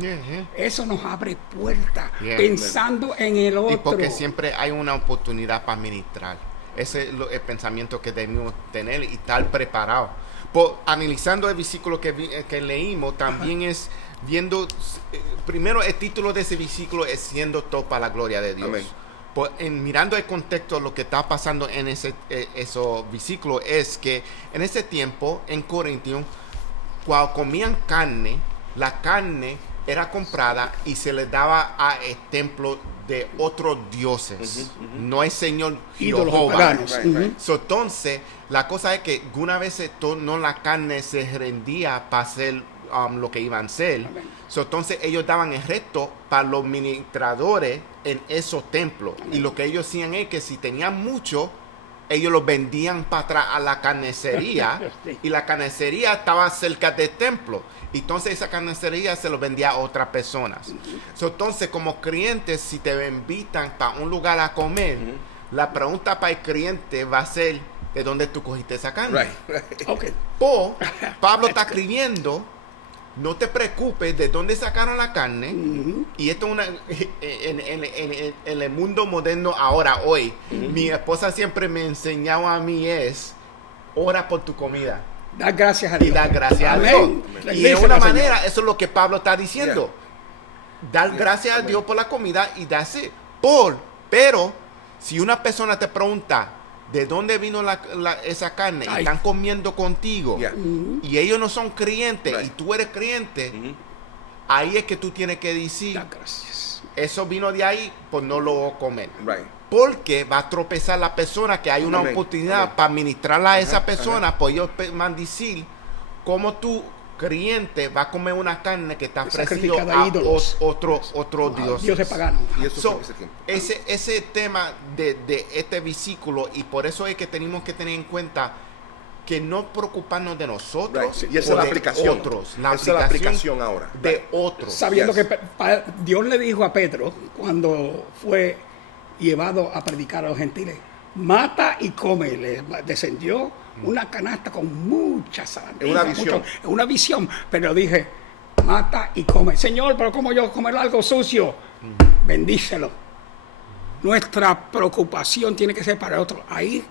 Eso nos abre puertas, pensando en el otro. Y porque siempre hay una oportunidad para ministrar. Ese es el pensamiento que debemos tener y estar preparados. Analizando el versículo que leímos, también es viendo, primero el título de ese versículo es siendo todo para la gloria de Dios. Mirando el contexto, lo que está pasando en ese versículo es que en ese tiempo, en Corintios, cuando comían carne, la carne era comprada y se le daba a el templo de otros dioses. No es Señor Jehová. Entonces, la cosa es que algunas veces no la carne se rendía para hacer lo que iban a hacer. Entonces, ellos daban el resto para los ministradores en esos templos. Y lo que ellos hacían es que si tenían mucho, ellos los vendían para atrás a la carnicería y la carnicería estaba cerca del templo. Entonces esa carnicería se lo vendía a otras personas. Entonces, como clientes, si te invitan para un lugar a comer, la pregunta para el cliente va a ser, ¿de dónde tú cogiste esa carne? Pablo está escribiendo, no te preocupes de dónde sacaron la carne. Y esto es en el mundo moderno ahora, hoy. Mi esposa siempre me enseñaba a mí ora por tu comida. Da gracias a Dios. Y da gracias a Dios. Y de una manera, eso es lo que Pablo está diciendo. Dar gracias a Dios por la comida y darse pero si una persona te pregunta de dónde vino esa carne y están comiendo contigo y ellos no son creyentes y tú eres creyente, ahí es que tú tienes que decir, gracias. Eso vino de ahí, pues no lo voy a comer. Porque va a tropezar la persona, que hay una oportunidad para ministrarla a esa persona, pues ellos van a decir cómo tú creyente va a comer una carne que está ofrecido a otro Dios. Dios es pagano. Ese tema de este versículo, y por eso es que tenemos que tener en cuenta que no preocuparnos de nosotros, y esa es la aplicación. Otros. Esa es la aplicación ahora. De otros. Sabiendo que Dios le dijo a Pedro, cuando fue llevado a predicar a los gentiles, mata y come. Le descendió una canasta con mucha sangre. Es una visión. Pero dije, mata y come. Señor, pero ¿cómo yo comer algo sucio? Bendícelo. Nuestra preocupación tiene que ser para otro. Ahí,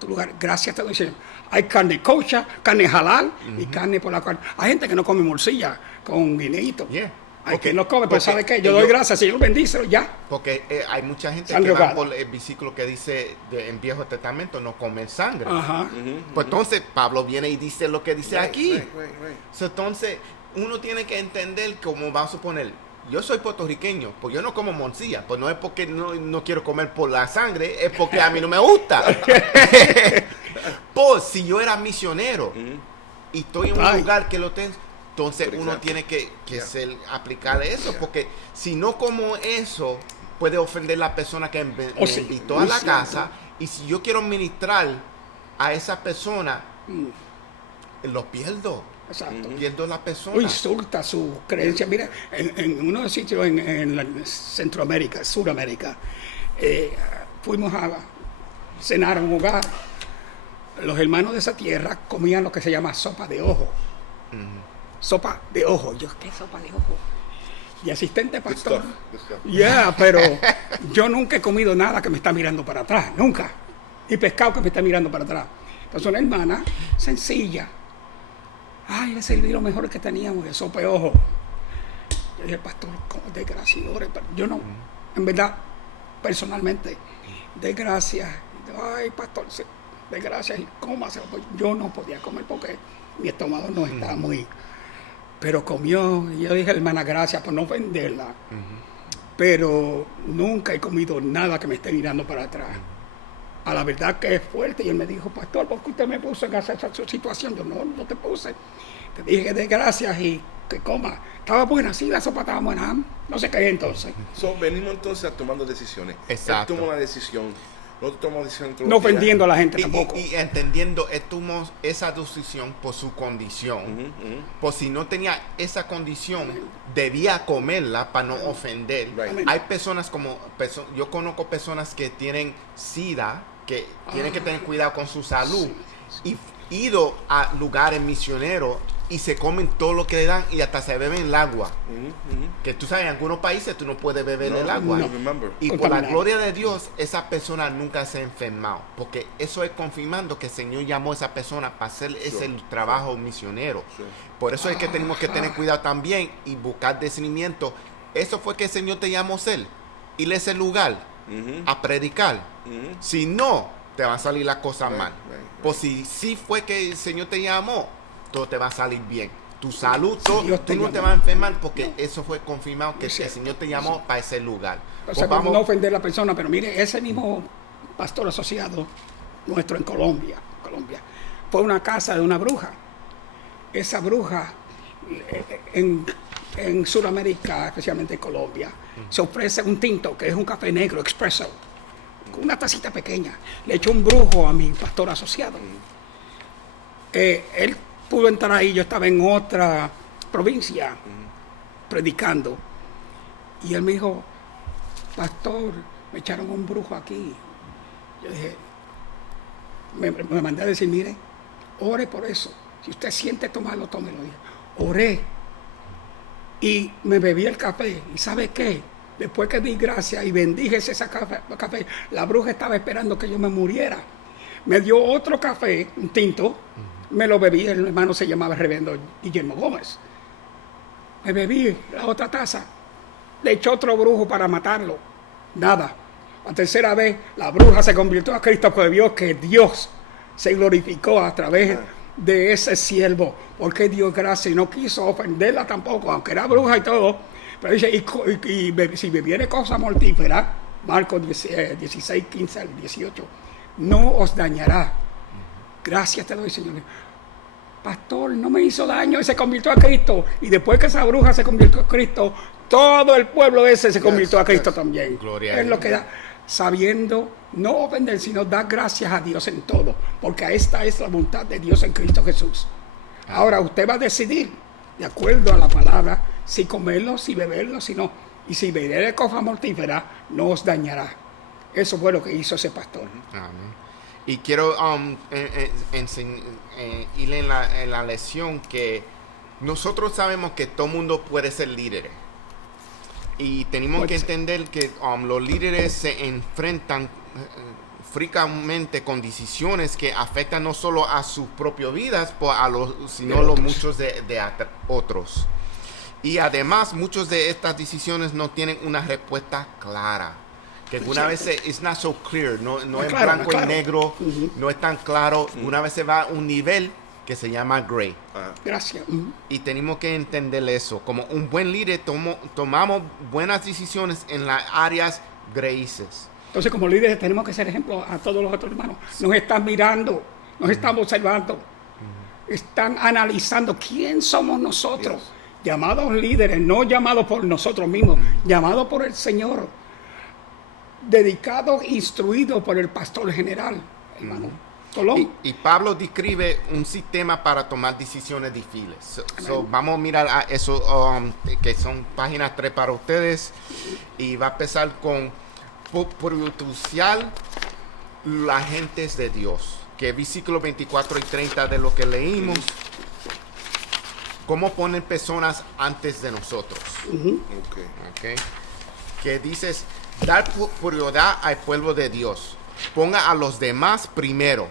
tu lugar, gracias te doy, Señor. Hay carne kosher, carne halal y carne por la cual. Hay gente que no come morcilla con guineíto. Hay que no come, pero ¿sabe qué? Yo doy gracias, Señor, bendícelo ya. Porque hay mucha gente que va por el versículo que dice en Viejo Testamento, no comen sangre. Pues entonces Pablo viene y dice lo que dice aquí. Entonces uno tiene que entender, como vamos a suponer, yo soy puertorriqueño, pues yo no como morcilla, pues no es porque no quiero comer por la sangre, es porque a mí no me gusta. Pues si yo era misionero y estoy en un lugar que lo tengo, entonces uno tiene que aplicar eso, porque si no como eso, puede ofender a la persona que me invitó a la casa, y si yo quiero ministrar a esa persona, lo pierdo. Exacto. Pierdo la persona. O insulta su creencia. Mira, en unos sitios en Centroamérica, Suramérica, fuimos a cenar a un hogar. Los hermanos de esa tierra comían lo que se llama sopa de ojo. Sopa de ojo. Yo, ¿qué sopa de ojo? Y asistente pastor. Pero yo nunca he comido nada que me está mirando para atrás. Nunca. Y pescado que me está mirando para atrás. Entonces una hermana sencilla. Ay, le serví lo mejor que teníamos de sopa de ojo. Yo dije, pastor, ¿cómo desgraciadores? Yo no, en verdad, personalmente, desgracias. Ay, pastor, desgracias, y cómaselo. Yo no podía comer porque mi estómago no estaba muy... Pero comió, y yo dije, hermana, gracias por no ofenderla. Pero nunca he comido nada que me esté mirando para atrás. a la verdad que es fuerte. Y él me dijo, pastor, ¿por qué usted me puso en esa situación? Yo, no te puse. Te dije que dé gracias y que coma. Estaba buena, sí, la sopa estaba buena. No sé qué entonces. Venimos entonces a tomando decisiones. Exacto. Él tomó una decisión. Nosotros tomamos decisión todos No los días. ofendiendo a la gente tampoco. Y entendiendo, él tomó esa decisión por su condición. Por si no tenía esa condición, debía comerla para no ofender. Right. Hay personas yo conozco personas que tienen SIDA, que tienen que tener cuidado con su salud. Y ido a lugares misioneros y se comen todo lo que le dan y hasta se beben el agua. Que tú sabes, en algunos países tú no puedes beber el agua. Y por la gloria de Dios, esa persona nunca se ha enfermado. Porque eso es confirmando que el Señor llamó a esa persona para hacer ese trabajo misionero. Por eso es que tenemos que tener cuidado también y buscar discernimiento. Eso fue que el Señor te llamó a hacer. Ir a ese lugar a predicar. Si no, te van a salir las cosas mal. Pues si sí fue que el Señor te llamó, todo te va a salir bien. Tu salud, tú no te vas a enfermar porque eso fue confirmado que el Señor te llamó para ese lugar. O sea, Pues no ofender a la persona, pero mire, ese mismo pastor asociado nuestro en Colombia, fue a una casa de una bruja. Esa bruja en Sudamérica, especialmente en Colombia, se ofrece un tinto, que es un café negro, expreso, con una tacita pequeña. Le echó un brujo a mi pastor asociado. Él pudo entrar ahí, yo estaba en otra provincia predicando. Y él me dijo, pastor, me echaron un brujo aquí. Yo dije, me mandé a decir, mire, ore por eso. Si usted siente tomarlo, tómelo. Oré. Y me bebí el café. ¿Y sabe qué? Después que di gracias y bendije ese café, la bruja estaba esperando que yo me muriera. Me dio otro café, un tinto. Me lo bebí, el hermano se llamaba el reverendo Guillermo Gómez. Me bebí la otra taza. Le echó otro brujo para matarlo. Nada. La tercera vez, la bruja se convirtió a Cristo porque vio que Dios se glorificó a través de ese siervo. Porque dio gracia y no quiso ofenderla tampoco, aunque era bruja y todo. Pero dice, si bebiere cosa mortífera, Marcos 16, 15 al 18, no os dañará. Gracias te doy, Señor. Pastor, no me hizo daño y se convirtió a Cristo. Y después que esa bruja se convirtió a Cristo, todo el pueblo ese se convirtió a Cristo también. Gloria es lo que da, sabiendo no ofender, sino dar gracias a Dios en todo. Porque esta es la voluntad de Dios en Cristo Jesús. Ahora usted va a decidir, de acuerdo a la palabra, si comerlo, si beberlo, si no. Y si beber cosa mortífera, no os dañará. Eso fue lo que hizo ese pastor. Amén. Y quiero ir en la lección que nosotros sabemos que todo mundo puede ser líder. Y tenemos que entender que los líderes se enfrentan frecuentemente con decisiones que afectan no solo a sus propias vidas, sino a los muchos de otros. Y además, muchas de estas decisiones no tienen una respuesta clara. Que algunas veces it's not so clear, no es claro, blanco y negro, no es tan claro. Una vez se va a un nivel que se llama gray. Gracias. Y tenemos que entender eso. Como un buen líder, tomamos buenas decisiones en las áreas grises. Entonces, como líderes, tenemos que ser ejemplo a todos los otros hermanos. Nos están mirando, nos están observando, están analizando quién somos nosotros. Llamados líderes, no llamados por nosotros mismos, llamados por el Señor. Dedicados, instruidos por el pastor general, hermano Colón. Y Pablo describe un sistema para tomar decisiones difíciles. Vamos a mirar a eso, que son páginas 3 para ustedes. Y va a empezar con producir las gentes de Dios, que es versículos 24 y 30 de lo que leímos. Cómo poner personas antes de nosotros. Okay. Que dices, dar prioridad al pueblo de Dios. Ponga a los demás primero.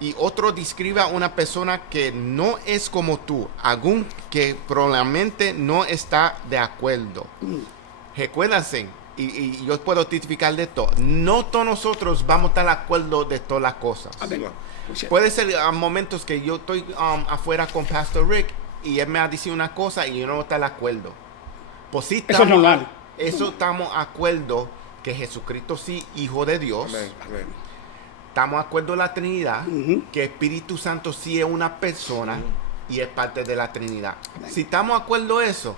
Y otro describe a una persona que no es como tú, aún que probablemente no está de acuerdo. Recuérdense, y yo puedo testificar de esto, no todos nosotros vamos a estar de acuerdo de todas las cosas. Puede ser a momentos que yo estoy afuera con Pastor Rick y él me ha dicho una cosa y yo no estoy de acuerdo. Pues sí, eso es normal. Eso estamos de acuerdo que Jesucristo sí, Hijo de Dios. Amén. estamos de acuerdo en la Trinidad, que Espíritu Santo sí es una persona y es parte de la Trinidad. Si estamos de acuerdo en eso,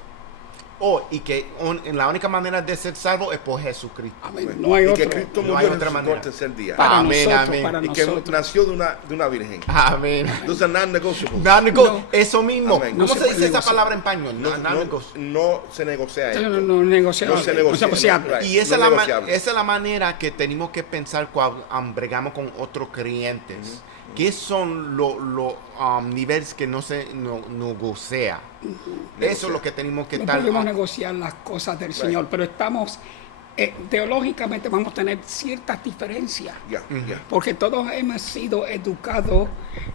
y que la única manera de ser salvo es por Jesucristo. Amén. No hay y otro. que Cristo No murió hay y otra resucitó manera. al tercer día. Para Amén, nosotros, amén. para Y que nosotros. nació de una virgen. Amén. Entonces, non-negotiable. No. Eso mismo. Amén. ¿Cómo No se se dice puede esa negociar. palabra en español? No se negocia esto. No negociable. No se No negocia. negociable. Right. Y esa, No es la negociable. esa es la manera que tenemos que pensar cuando bregamos con otros creyentes. ¿Qué son los niveles que no se negocia? Eso es lo que tenemos que No estar... podemos negociar las cosas del Señor, pero estamos, teológicamente vamos a tener ciertas diferencias. Ya. Porque todos hemos sido educados,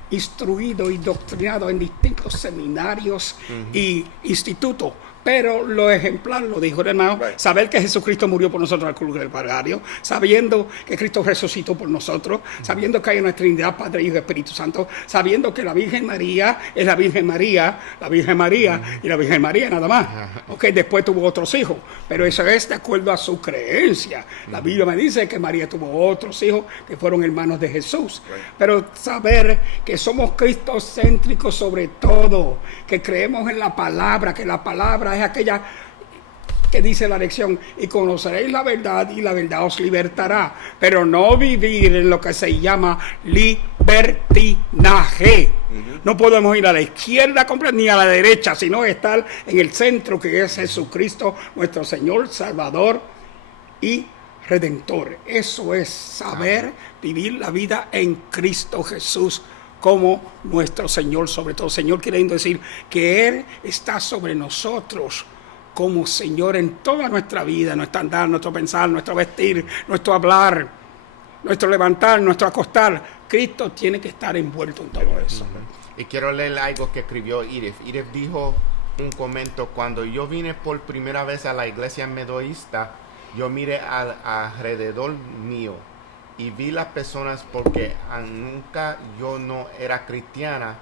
instruidos y doctrinados en distintos seminarios y institutos. Pero lo ejemplar, lo dijo el hermano, Right. saber que Jesucristo murió por nosotros al cruz del Calvario, sabiendo que Cristo resucitó por nosotros, sabiendo que hay una Trinidad, Padre, Hijo y Espíritu Santo, sabiendo que la Virgen María es la Virgen María y la Virgen María nada más. Ok, después tuvo otros hijos, pero eso es de acuerdo a su creencia. La Biblia me dice que María tuvo otros hijos que fueron hermanos de Jesús. Right. Pero saber que somos cristocéntricos sobre todo, que creemos en la palabra, que la palabra es aquella que dice la lección, y conoceréis la verdad y la verdad os libertará, pero no vivir en lo que se llama libertinaje. No podemos ir a la izquierda ni a la derecha, sino estar en el centro, que es Jesucristo, nuestro Señor, Salvador y Redentor. Eso es saber vivir la vida en Cristo Jesús como nuestro Señor, sobre todo. Señor queriendo decir que Él está sobre nosotros como Señor en toda nuestra vida, nuestro andar, nuestro pensar, nuestro vestir, nuestro hablar, nuestro levantar, nuestro acostar. Cristo tiene que estar envuelto en todo eso. Y quiero leer algo que escribió Edith. Edith dijo un comentario: cuando yo vine por primera vez a la iglesia metodista, yo miré alrededor mío y vi las personas, porque nunca yo no era cristiana,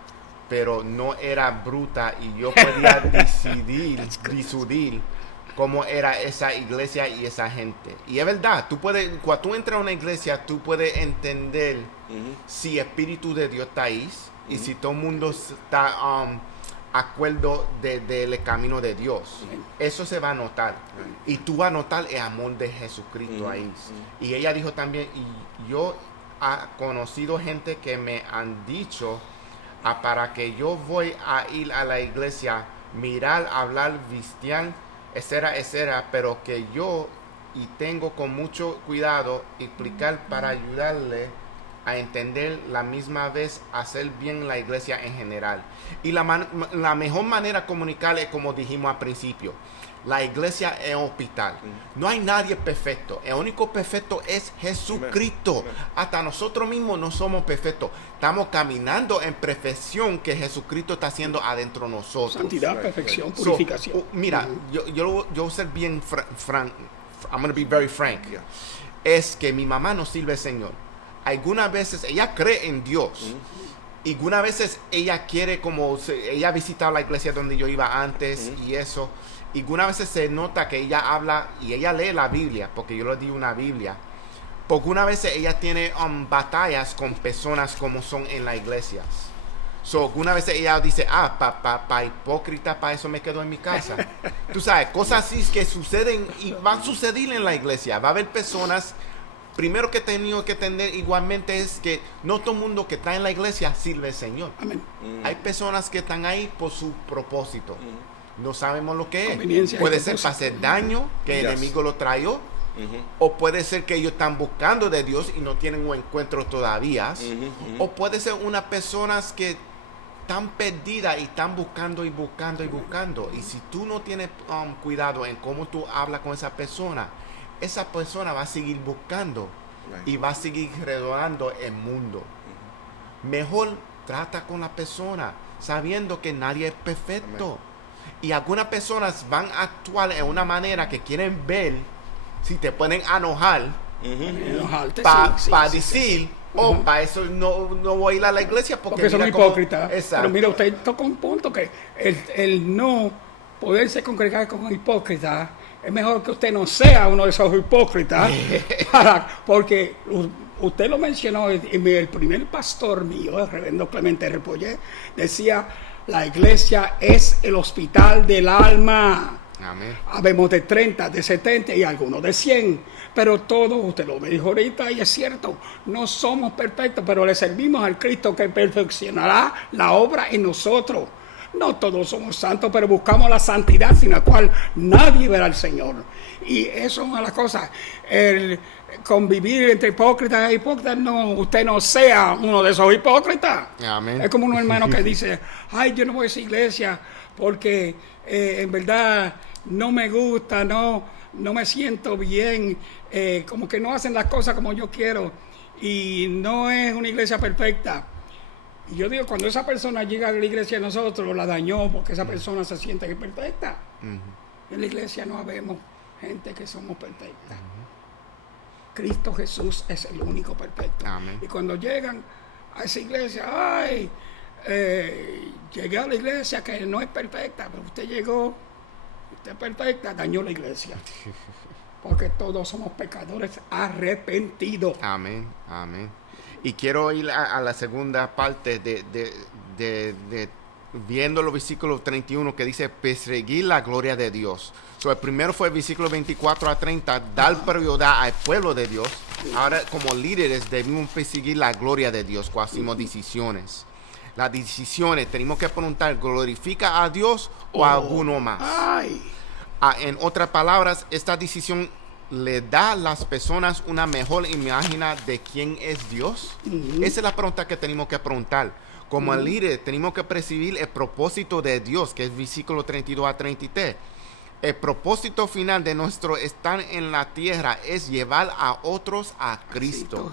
pero no era bruta, y yo podía decidir cómo era esa iglesia y esa gente. Y es verdad, cuando tú entras a una iglesia, tú puedes entender si el Espíritu de Dios está ahí y si todo el mundo está acuerdo del camino de Dios. Eso se va a notar. Y tú vas a notar el amor de Jesucristo ahí. Y ella dijo también, y yo he conocido gente que me han dicho, para que yo voy a ir a la iglesia, mirar, hablar, vestir, etcétera, pero que yo tengo con mucho cuidado explicar para ayudarle a entender la misma vez, hacer bien la iglesia en general. Y la mejor manera de comunicar es como dijimos al principio. La iglesia es un hospital. No hay nadie perfecto. El único perfecto es Jesucristo. Amen. Hasta nosotros mismos no somos perfectos. Estamos caminando en perfección que Jesucristo está haciendo adentro de nosotros. Santidad, Right, perfección, right. purificación. Mira, yo voy a ser bien frank. I'm going to be very frank. Yeah. Es que mi mamá no sirve al Señor. Algunas veces ella cree en Dios. Y algunas veces ella quiere, ella ha visitado la iglesia donde yo iba antes y eso. Y algunas veces se nota que ella habla y ella lee la Biblia, porque yo le di una Biblia. Porque algunas veces ella tiene batallas con personas como son en las iglesias. Algunas veces ella dice, pa hipócrita, para eso me quedo en mi casa. Tú sabes, cosas así que suceden y van a suceder en la iglesia. Va a haber personas. Primero que he tenido que entender igualmente es que no todo el mundo que está en la iglesia sirve al Señor. Amén. Hay personas que están ahí por su propósito. No sabemos lo que es. Conveniencia y Puede ser propósito. para hacer daño, que el Yes. enemigo lo traió. O puede ser que ellos están buscando de Dios y no tienen un encuentro todavía. O puede ser unas personas que están perdidas y están buscando y buscando y buscando. Y si tú no tienes cuidado en cómo tú hablas con esa persona va a seguir buscando Right. y va a seguir redondeando el mundo. Mejor trata con la persona sabiendo que nadie es perfecto. Y algunas personas van a actuar en una manera que quieren ver si te pueden enojar Enojarte, para sí, sí, decir, para eso no voy a ir a la iglesia porque son mira cómo-". hipócritas. Exacto. Pero mira, usted toca un punto que el no poderse congregar con hipócritas, es mejor que usted no sea uno de esos hipócritas, porque usted lo mencionó, el primer pastor mío, el reverendo Clemente Repollet, decía, la iglesia es el hospital del alma. Amén. Habemos de 30, de 70 y algunos de 100, pero todos, usted lo me dijo ahorita y es cierto, no somos perfectos, pero le servimos al Cristo que perfeccionará la obra en nosotros. No todos somos santos, pero buscamos la santidad sin la cual nadie verá al Señor. Y eso es una de las cosas. El convivir entre hipócritas e hipócritas, no, usted no sea uno de esos hipócritas. Amén. Es como un hermano que dice, ay, yo no voy a esa iglesia porque en verdad no me gusta, no me siento bien, como que no hacen las cosas como yo quiero y no es una iglesia perfecta. Y yo digo, cuando esa persona llega a la iglesia de nosotros, la dañó porque esa persona se siente que es perfecta. En la iglesia no habemos gente que somos perfectas. Cristo Jesús es el único perfecto. Amén. Y cuando llegan a esa iglesia, ay, llegué a la iglesia que no es perfecta, pero usted llegó, usted es perfecta, dañó la iglesia. Porque todos somos pecadores arrepentidos. Amén, amén. Y quiero ir a la segunda parte de viendo los versículos 31 que dice perseguir la gloria de Dios. El primero fue el versículo 24 a 30, dar prioridad al pueblo de Dios. Ahora, como líderes, debemos perseguir la gloria de Dios cuando hacemos decisiones. Las decisiones, tenemos que preguntar, ¿glorifica a Dios o a alguno más? Ay. En otras palabras, esta decisión le da a las personas una mejor imagen de quién es Dios. Esa es la pregunta que tenemos que preguntar. Como líder, tenemos que percibir el propósito de Dios, que es versículo 32 a 33. El propósito final de nuestro estar en la tierra es llevar a otros a Cristo.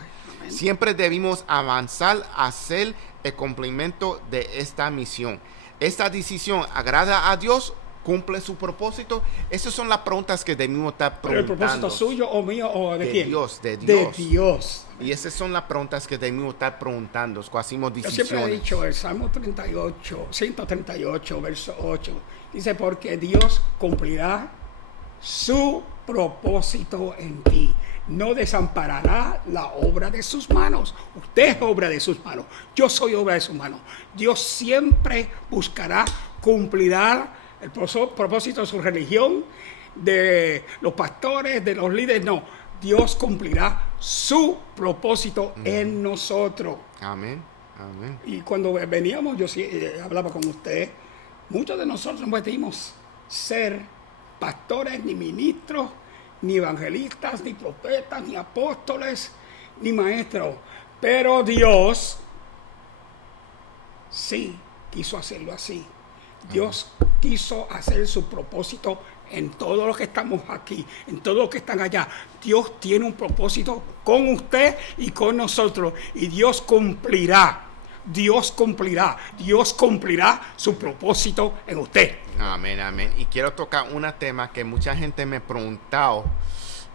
Siempre debemos avanzar a hacer el cumplimiento de esta misión. ¿Esta decisión agrada a Dios? ¿Cumple su propósito? Esas son las preguntas que debemos estar preguntando. ¿Pero el propósito suyo o mío o de quién? Dios, de Dios. Dios. De Dios. Y esas son las preguntas que debemos estar preguntando cuando hacemos Yo decisiones. siempre he dicho el Salmo 138, verso 8, dice, porque Dios cumplirá su propósito en ti. No desamparará la obra de sus manos. Usted es obra de sus manos. Yo soy obra de sus manos. Dios siempre buscará, cumplirá el propósito de su religión, de los pastores, de los líderes. No, Dios cumplirá su propósito en nosotros. Amén, amén. Y cuando veníamos, yo sí, hablaba con usted, muchos de nosotros no pedimos ser pastores, ni ministros, ni evangelistas, ni profetas, ni apóstoles, ni maestros. Pero Dios sí quiso hacerlo así. Dios quiso hacer su propósito en todos los que estamos aquí, en todos los que están allá. Dios tiene un propósito con usted y con nosotros. Y Dios cumplirá su propósito en usted. Amén, amén. Y quiero tocar un tema que mucha gente me ha preguntado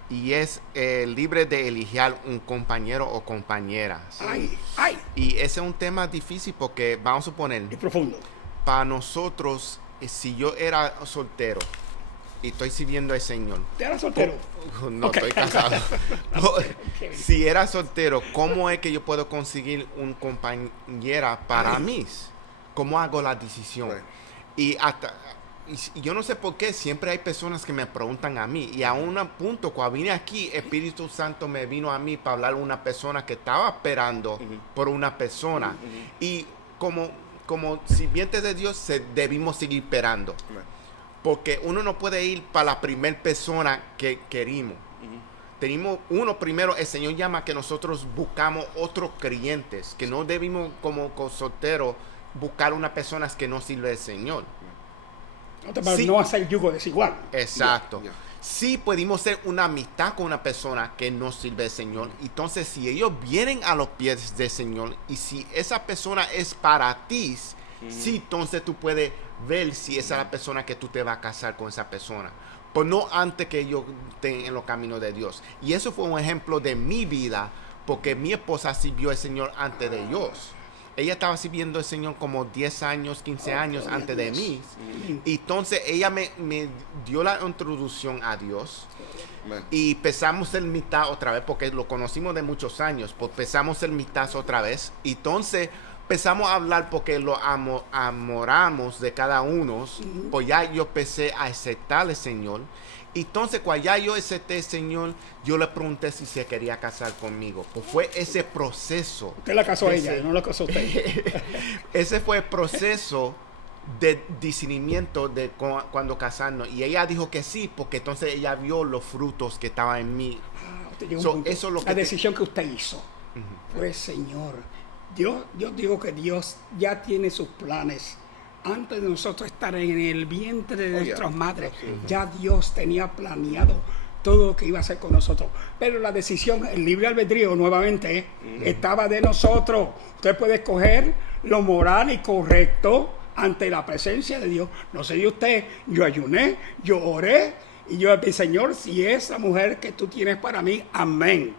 y es libre de elegir un compañero o compañera. ¿Sí? Ay. Y ese es un tema difícil porque vamos a suponer, Es profundo. para nosotros, si yo era soltero y estoy sirviendo al Señor. ¿Te eras soltero? No, Okay. estoy casado. Okay. Si era soltero, ¿cómo es que yo puedo conseguir un compañera para mí? ¿Cómo hago la decisión? Y yo no sé por qué siempre hay personas que me preguntan a mí. Y a un punto, cuando vine aquí, Espíritu Santo me vino a mí para hablar a una persona que estaba esperando por una persona. Y como sirvientes de Dios, debimos seguir esperando. Porque uno no puede ir para la primera persona que queremos. Tenemos uno primero, el Señor llama que nosotros buscamos otros creyentes, que no debimos como solteros buscar una persona que no sirve al Señor. Para no hacer yugo desigual. Exacto. Sí podemos ser una amistad con una persona que no sirve al Señor. Entonces, si ellos vienen a los pies del Señor y si esa persona es para ti, sí, entonces tú puedes ver si esa es la persona que tú te vas a casar con esa persona. Pero no antes que ellos estén en los caminos de Dios. Y eso fue un ejemplo de mi vida, porque mi esposa sirvió al Señor antes de Dios. ella estaba sirviendo al Señor como 10 años, 15 años gloria antes a de Dios. mí. Y entonces ella me dio la introducción a Dios. Amén. Y empezamos el mitad otra vez, porque lo conocimos de muchos años, pues empezamos el mitad otra vez. Y entonces empezamos a hablar porque lo amoramos de cada uno. Pues ya yo empecé a aceptar al Señor. Y entonces cuando ya yo acepté al Señor, yo le pregunté si se quería casar conmigo. Pues fue ese proceso. Usted la casó a de ella, ese- no la casó usted. Ese fue el proceso de discernimiento de cuando casarnos. Y ella dijo que sí, porque entonces ella vio los frutos que estaban en mí. Usted llegó a un So, punto. eso es lo La que te- decisión que usted hizo fue, Señor, yo digo que Dios ya tiene sus planes. Antes de nosotros estar en el vientre de yeah. nuestras madres, Absolutely. ya Dios tenía planeado todo lo que iba a hacer con nosotros. Pero la decisión, el libre albedrío, nuevamente, estaba de nosotros. Usted puede escoger lo moral y correcto ante la presencia de Dios. No sé de usted, yo ayuné, yo oré, y yo dije, Señor, si es la mujer que tú tienes para mí, amén.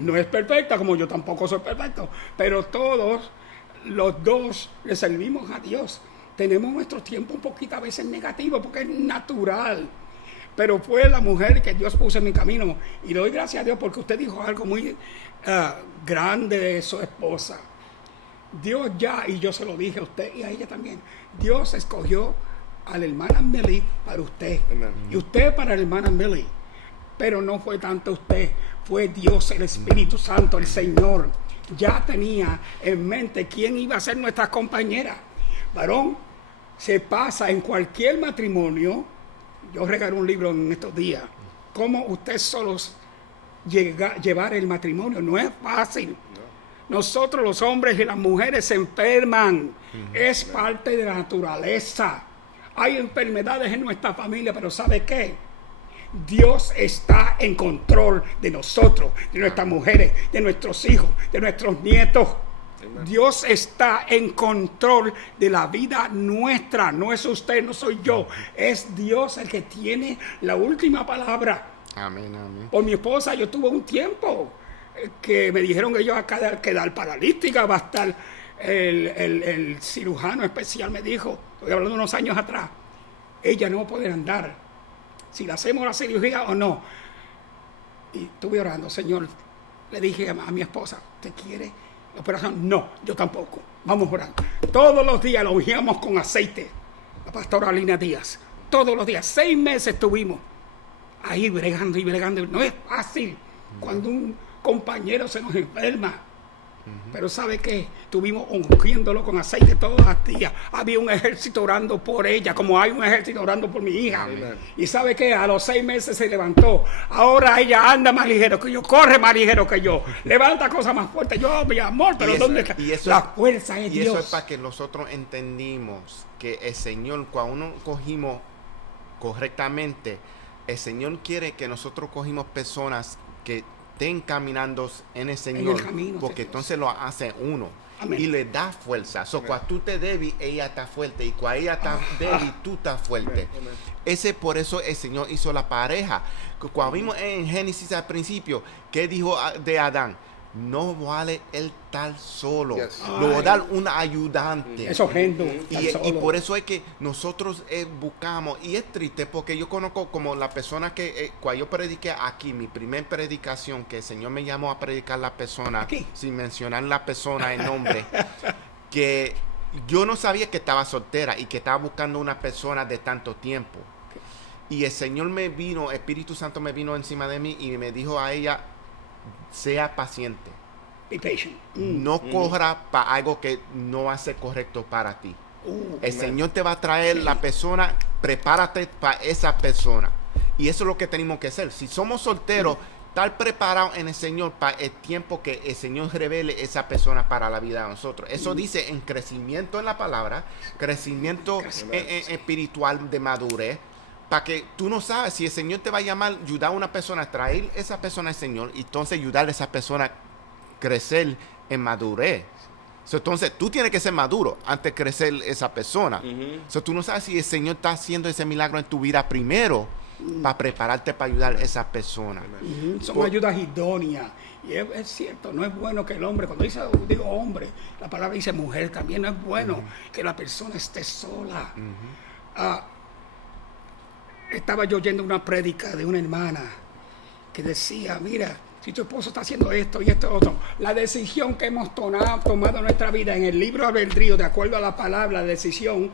No es perfecta, como yo tampoco soy perfecto, pero todos los dos le servimos a Dios. Tenemos nuestro tiempo un poquito a veces negativo, porque es natural. Pero fue la mujer que Dios puso en mi camino. Y doy gracias a Dios porque usted dijo algo muy grande de su esposa. Dios ya, y yo se lo dije a usted y a ella también, Dios escogió a la hermana Millie para usted. Amén. Y usted para la hermana Millie. Pero no fue tanto usted, fue Dios, el Espíritu Santo, el Señor. Ya tenía en mente quién iba a ser nuestra compañera. Varón, se pasa en cualquier matrimonio. Yo regalé un libro en estos días. Cómo usted solo llevar el matrimonio. No es fácil. Nosotros los hombres y las mujeres se enferman. Es parte de la naturaleza. Hay enfermedades en nuestra familia, pero ¿sabe qué? Dios está en control de nosotros, de nuestras mujeres, de nuestros hijos, de nuestros nietos. Dios está en control de la vida nuestra. No es usted, no soy yo. Es Dios el que tiene la última palabra. Amén, amén. Por mi esposa yo tuve un tiempo que me dijeron que yo iba a quedar paralítica, va a estar el cirujano especial me dijo, estoy hablando de unos años atrás, ella no va a poder andar, si le hacemos la cirugía o no. Y estuve orando, Señor, le dije a mi esposa, ¿usted quiere la operación? No, yo tampoco, vamos orando. Todos los días lo ungíamos con aceite, la pastora Lina Díaz, todos los días, 6 meses estuvimos ahí bregando y bregando. No es fácil cuando un compañero se nos enferma. Pero ¿sabe qué? Estuvimos ungiéndolo con aceite todos los días. Había un ejército orando por ella, como hay un ejército orando por mi hija. Amen. Y ¿sabe qué? A los 6 meses se levantó. Ahora ella anda más ligero que yo, corre más ligero que yo, levanta cosas más fuertes. Yo, mi amor, pero Y eso- ¿dónde está? y eso La es- fuerza es Y Dios. eso es para que nosotros entendimos que el Señor, cuando uno cogimos correctamente, el Señor quiere que nosotros cogimos personas que estén caminando en el Señor, camino de porque Dios. entonces lo hace uno. Amén. Y le da fuerza. So, Amén. cuando tú te débil, ella está fuerte. Y cuando ella está débil, tú estás fuerte. Amén. Ese por eso el Señor hizo la pareja. Cuando vimos en Génesis al principio, ¿qué dijo de Adán? No vale él estar solo. Yes. Le voy a dar un ayudante. Eso gente. Y por eso es que nosotros buscamos, y es triste porque yo conozco como la persona que, cuando yo prediqué aquí, mi primer predicación, que el Señor me llamó a predicar la persona, Aquí. sin mencionar la persona en nombre, que yo no sabía que estaba soltera y que estaba buscando una persona de tanto tiempo. Y el Señor me vino, Espíritu Santo me vino encima de mí y me dijo a ella, sea paciente. Be patient. No corra para algo que no va a ser correcto para ti. El Señor te va a traer la persona, prepárate para esa persona. Y eso es lo que tenemos que hacer. Si somos solteros, estar preparados en el Señor para el tiempo que el Señor revele esa persona para la vida de nosotros. Eso dice en crecimiento en la palabra, crecimiento espiritual de madurez. Para que tú no sabes si el Señor te va a llamar, ayudar a una persona a traer esa persona al Señor y entonces ayudar a esa persona a crecer en madurez. Entonces tú tienes que ser maduro antes de crecer esa persona. Tú no sabes si el Señor está haciendo ese milagro en tu vida primero para prepararte para ayudar a esa persona. Son ayudas idóneas. Y es cierto, no es bueno que el hombre, cuando digo hombre, la palabra dice mujer, también no es bueno que la persona esté sola. Estaba yo oyendo una prédica de una hermana que decía, mira, si tu esposo está haciendo esto y esto y otro, la decisión que hemos tomado en nuestra vida en el libro albedrío, de acuerdo a la palabra, la decisión,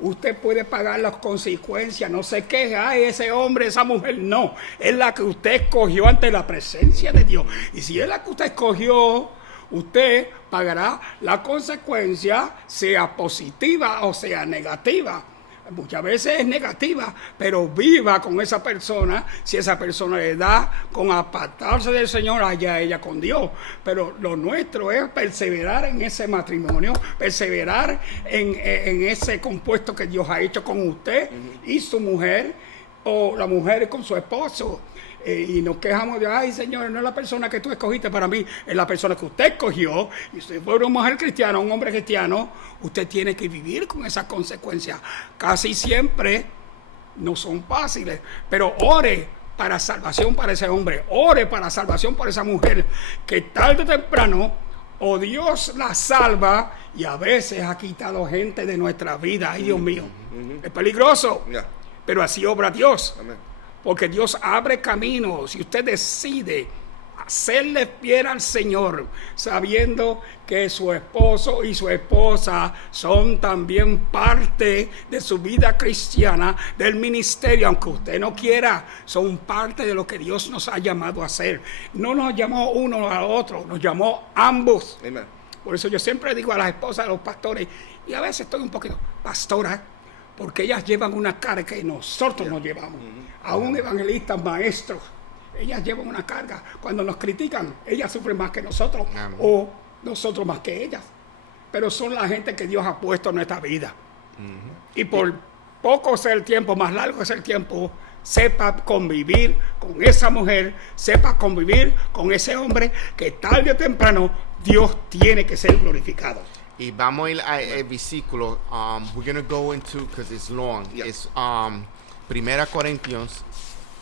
usted puede pagar las consecuencias, no se queje, ay, ese hombre, esa mujer, no, es la que usted escogió ante la presencia de Dios. Y si es la que usted escogió, usted pagará la consecuencia, sea positiva o sea negativa. Muchas veces es negativa, pero viva con esa persona. Si esa persona le da con apartarse del Señor, allá ella con Dios. Pero lo nuestro es perseverar en ese matrimonio, perseverar en ese compuesto que Dios ha hecho con usted y su mujer, o la mujer con su esposo. Y nos quejamos de, ay, Señor, no es la persona que tú escogiste para mí, es la persona que usted escogió. Y si fue una mujer cristiana, un hombre cristiano, usted tiene que vivir con esas consecuencias. Casi siempre no son fáciles, pero ore para salvación para ese hombre, ore para salvación para esa mujer, que tarde o temprano o Dios la salva, y a veces ha quitado gente de nuestra vida. Ay, Dios mío, es peligroso, pero así obra Dios. Amén. Porque Dios abre caminos. Si usted decide hacerle fiel al Señor, sabiendo que su esposo y su esposa son también parte de su vida cristiana, del ministerio, aunque usted no quiera, son parte de lo que Dios nos ha llamado a hacer. No nos llamó uno al otro, nos llamó ambos. Amen. Por eso yo siempre digo a las esposas de los pastores, y a veces estoy un poquito, pastora, porque ellas llevan una carga que nosotros no llevamos. Aún evangelistas, maestros, ellas llevan una carga. Cuando nos critican, ellas sufren más que nosotros, o nosotros más que ellas. Pero son la gente que Dios ha puesto en nuestra vida. Y por poco sea el tiempo, más largo es el tiempo, sepa convivir con esa mujer, sepa convivir con ese hombre, que tarde o temprano Dios tiene que ser glorificado. Y vamos a ir al versículo. We're going to go into, because it's long. Yeah. It's 1 Corintios,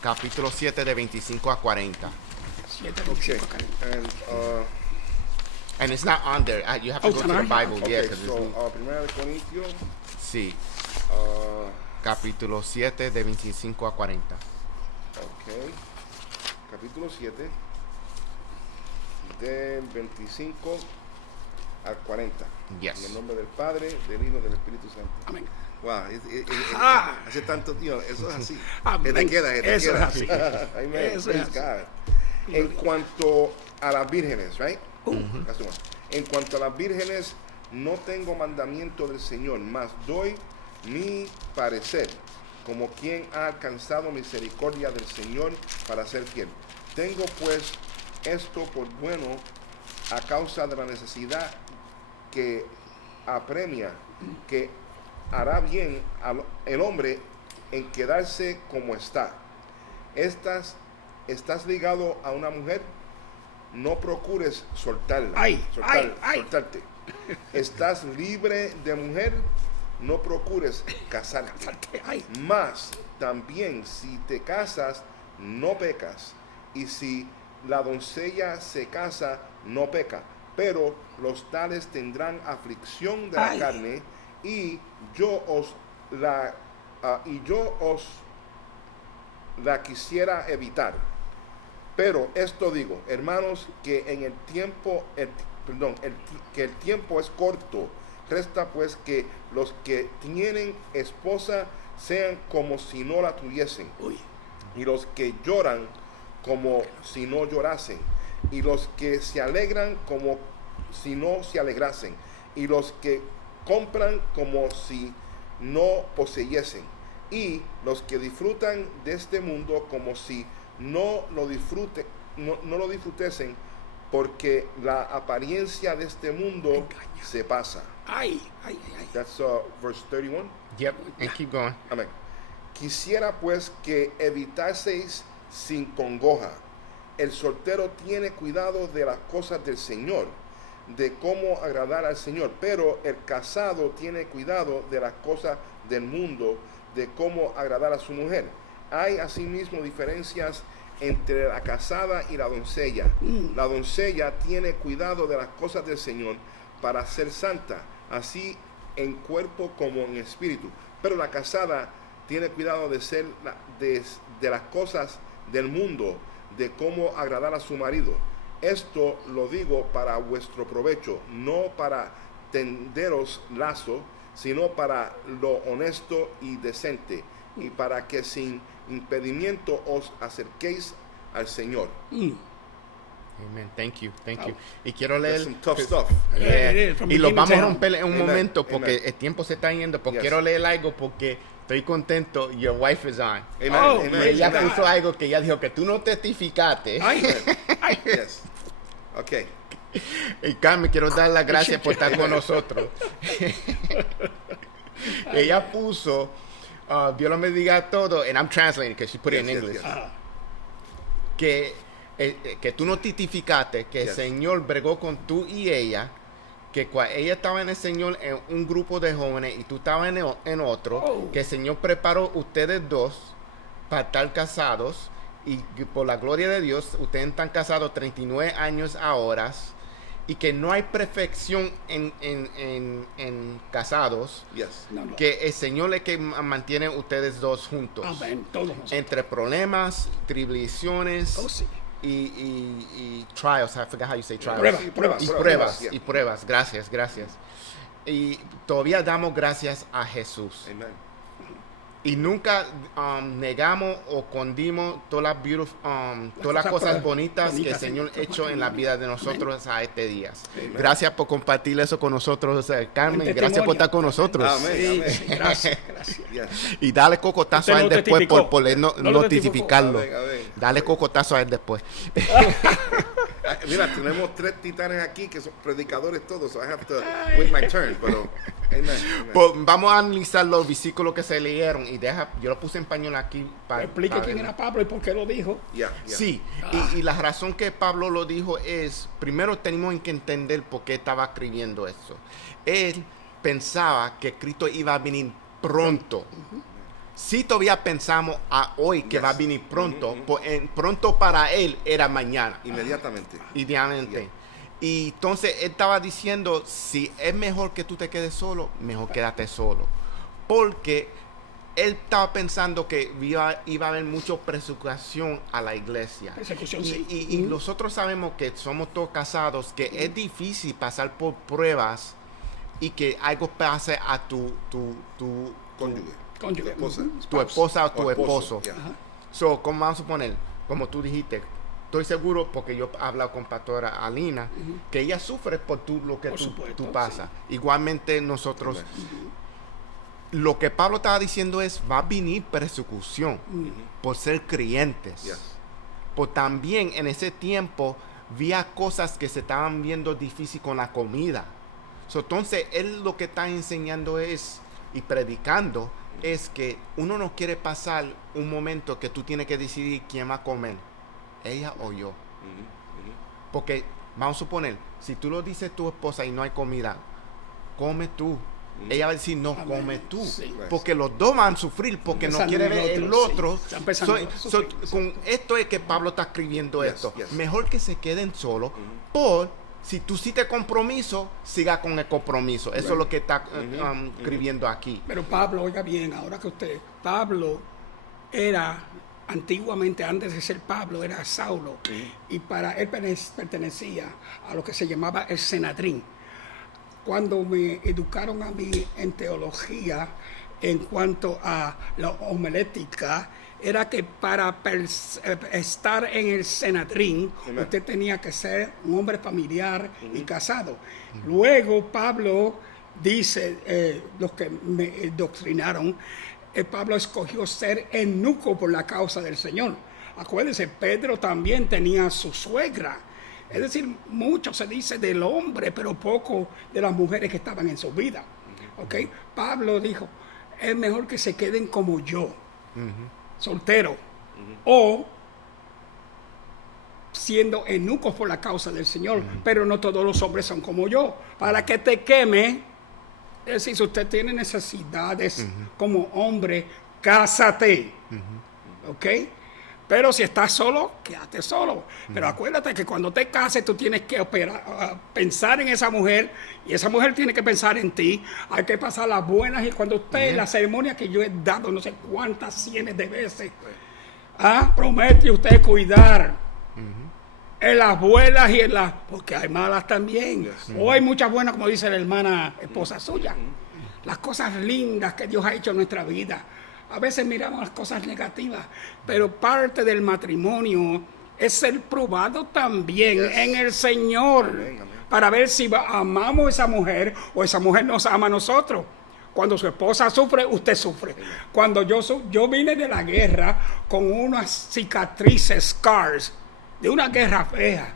capítulo 7, de 25 a 40. Okay. And it's not on there. You have to go to the Bible. Okay, Yeah, 'cause so, it's, 1 Corintios, sí, capítulo 7, de 25 a 40. okay, capítulo 7, del 25 al 40. Yes. En el nombre del Padre, del Hijo y del Espíritu Santo. Amén. Wow, hace tanto tiempo, eso es así. Amén. Se te queda. Eso es así. Amen. Eso es Praise así. God. En cuanto a las vírgenes, right? That's the one. En cuanto a las vírgenes, no tengo mandamiento del Señor, mas doy mi parecer, como quien ha alcanzado misericordia del Señor para ser fiel. Tengo pues esto por bueno a causa de la necesidad que apremia, que hará bien el hombre en quedarse como está. Estás ligado a una mujer, no procures soltarla. Soltarte. Estás libre de mujer, no procures casarte. Mas también si te casas, no pecas. Y si la doncella se casa, no peca. Pero los tales tendrán aflicción de la carne, y yo os la quisiera evitar. Pero esto digo, hermanos, que en el tiempo, que el tiempo es corto. Resta pues que los que tienen esposa sean como si no la tuviesen, y los que lloran como si no llorasen, y los que se alegran como si no se alegrasen, y los que compran como si no poseyesen, y los que disfrutan de este mundo como si no lo disfrutesen, porque la apariencia de este mundo se pasa. That's verse 31. Yep, and keep going. Amén. Quisiera pues que evitaseis sin congoja. El soltero tiene cuidado de las cosas del Señor, de cómo agradar al Señor, pero el casado tiene cuidado de las cosas del mundo, de cómo agradar a su mujer. Hay asimismo diferencias entre la casada y la doncella. La doncella tiene cuidado de las cosas del Señor para ser santa, así en cuerpo como en espíritu. Pero la casada tiene cuidado de ser de las cosas del mundo, de cómo agradar a su marido. Esto lo digo para vuestro provecho, no para tenderos lazo, sino para lo honesto y decente, y para que sin impedimento os acerquéis al Señor. Amen. Thank you. Y quiero leer... That's some tough stuff. Yeah. From Y lo beginning vamos a to end. romper en un Amen. momento porque Amen. el tiempo se está yendo. Porque Yes. quiero leer algo porque estoy contento. Your wife is on. Amen. Oh, Amen. Y ella Amen. puso algo que ella dijo que tú no testificaste. Ay, ay. Yes. Okay. Y Carmen, quiero dar las gracias por estar con nosotros. Ella puso, Dios lo bendiga todo, and I'm translating because she put it in Yes, yes, English. yes. Que tú no testificaste, que el Yes. Señor bregó con tú y ella, que ella estaba en el Señor en un grupo de jóvenes y tú estabas en otro, Oh. que el Señor preparó ustedes dos para estar casados y que por la gloria de Dios ustedes están casados 39 años ahora y que no hay perfección en casados, Yes. No. que el Señor es que mantiene ustedes dos juntos. Amén. Todos nosotros. Entre problemas, tribulaciones Oh, sí. y trials, I forgot how you say trials. Pruebas. Yeah. Y pruebas. Gracias. Y todavía damos gracias a Jesús. Amen. Y nunca negamos o condimos todas las cosas cosas bonitas que el bonitas Señor en ha hecho en la vida de nosotros a este día. Amen. Gracias por compartir eso con nosotros, Carmen. Un Gracias por estar con nosotros. Amén. Sí, Amén. sí, gracias. Yes. Y dale cocotazo Usted a no él lo después testificó. por él No lo notificarlo. Amén. Dale cocotazo a él después. Mira, tenemos 3 titanes aquí que son predicadores todos, so I have to wait my turn, pero amen. Pues, vamos a analizar los versículos que se leyeron y yo lo puse en español aquí para Explique quién era Pablo y por qué lo dijo. Yeah. Sí, y la razón que Pablo lo dijo es, primero tenemos que entender por qué estaba escribiendo eso. Él pensaba que Cristo iba a venir pronto. Si todavía pensamos a hoy que Yes. va a venir pronto, pronto para él era mañana, Inmediatamente. idealmente. Yeah. Y entonces él estaba diciendo, si es mejor que tú te quedes solo, mejor quédate solo. Porque él estaba pensando que iba a haber mucha persecución a la iglesia. Persecución, y, sí. y nosotros sabemos que somos todos casados, que es difícil pasar por pruebas y que algo pase a tu Cónyuge. Cónyuge. Esposa. tu esposa o tu O esposo. Yeah. So, ¿cómo vamos a suponer? Como tú dijiste, estoy seguro, porque yo he hablado con pastora Alina, que ella sufre por lo que Por tú supuesto, pasas. Igualmente nosotros, lo que Pablo estaba diciendo es, va a venir persecución por ser creyentes. Yes. Pues también en ese tiempo había cosas que se estaban viendo difícil con la comida. So, entonces, él lo que está enseñando es, y predicando, es que uno no quiere pasar un momento que tú tienes que decidir quién va a comer, ella o yo. Porque, vamos a suponer, si tú lo dices tu esposa y no hay comida, come tú. Ella va a decir, no, Amén. come tú. Sí. Porque los dos van a sufrir porque no Empezando quiere el ver el otro, sí. otro. Está empezando a sufrir, Con esto es que Pablo está escribiendo Yes, esto. yes. Mejor que se queden solos por... Si tú sí te compromiso, siga con el compromiso. Eso es lo que está escribiendo aquí. Pero Pablo, oiga bien, ahora que Pablo era, antiguamente, antes de ser Pablo, era Saulo. Y para él pertenecía a lo que se llamaba el Senadrín. Cuando me educaron a mí en teología, en cuanto a la homilética, era que para estar en el Senadrín, Amen. usted tenía que ser un hombre familiar y casado. Luego Pablo dice, los que me doctrinaron, Pablo escogió ser eunuco por la causa del Señor. Acuérdense, Pedro también tenía su suegra. Es decir, mucho se dice del hombre, pero poco de las mujeres que estaban en su vida. ¿Okay? Pablo dijo, es mejor que se queden como yo, soltero, o siendo eunucos por la causa del Señor, pero no todos los hombres son como yo, para que te queme. Es decir, si usted tiene necesidades como hombre, cásate. ¿ok? Pero si estás solo, quédate solo. Pero acuérdate que cuando te cases, tú tienes que pensar en esa mujer y esa mujer tiene que pensar en ti. Hay que pasar las buenas y cuando usted, la ceremonia que yo he dado no sé cuántas cientos de veces, promete usted cuidar en las buenas y en las... Porque hay malas también. O hay muchas buenas, como dice la hermana esposa suya. Las cosas lindas que Dios ha hecho en nuestra vida. A veces miramos las cosas negativas, pero parte del matrimonio es ser probado también en el Señor para ver si amamos a esa mujer o esa mujer nos ama a nosotros. Cuando su esposa sufre, usted sufre. Cuando yo vine de la guerra con unas cicatrices, scars, de una guerra fea,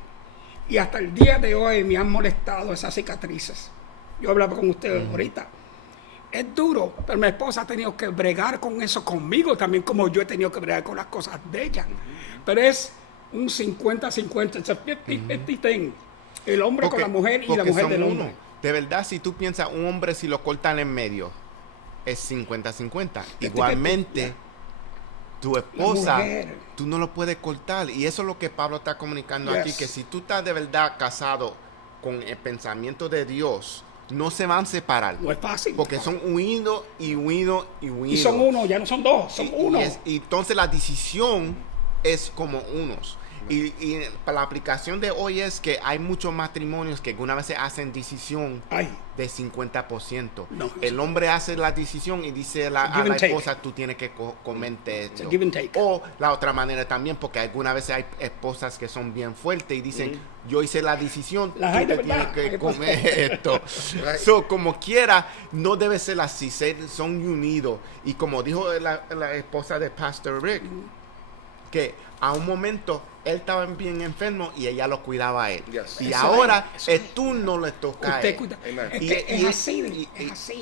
y hasta el día de hoy me han molestado esas cicatrices. Yo hablaba con ustedes ahorita. Es duro, pero mi esposa ha tenido que bregar con eso conmigo también, como yo he tenido que bregar con las cosas de ella. Pero es un 50-50, it's a 50-50 thing. El hombre con la mujer y la mujer del hombre. De verdad, si tú piensas, un hombre si lo cortan en medio, es 50-50. Igualmente, tu esposa, tú no lo puedes cortar. Y eso es lo que Pablo está comunicando aquí, que si tú estás de verdad casado con el pensamiento de Dios, no se van a separar. No es fácil. Porque son unidos y unidos y unidos. Y son uno, ya no son dos, son uno. Y entonces la decisión es como unos. Y para la aplicación de hoy es que hay muchos matrimonios que alguna vez hacen decisión de 50%. No, el hombre hace la decisión y dice a la esposa, tú tienes que comerte esto. O la otra manera también, porque algunas veces hay esposas que son bien fuertes y dicen, yo hice la decisión, tú te tienes que comer esto. So, como quiera, no debe ser así, son unidos. Y como dijo la esposa de Pastor Rick, que a un momento él estaba bien enfermo y ella lo cuidaba a él. Y eso ahora el turno le toca a él. Es así.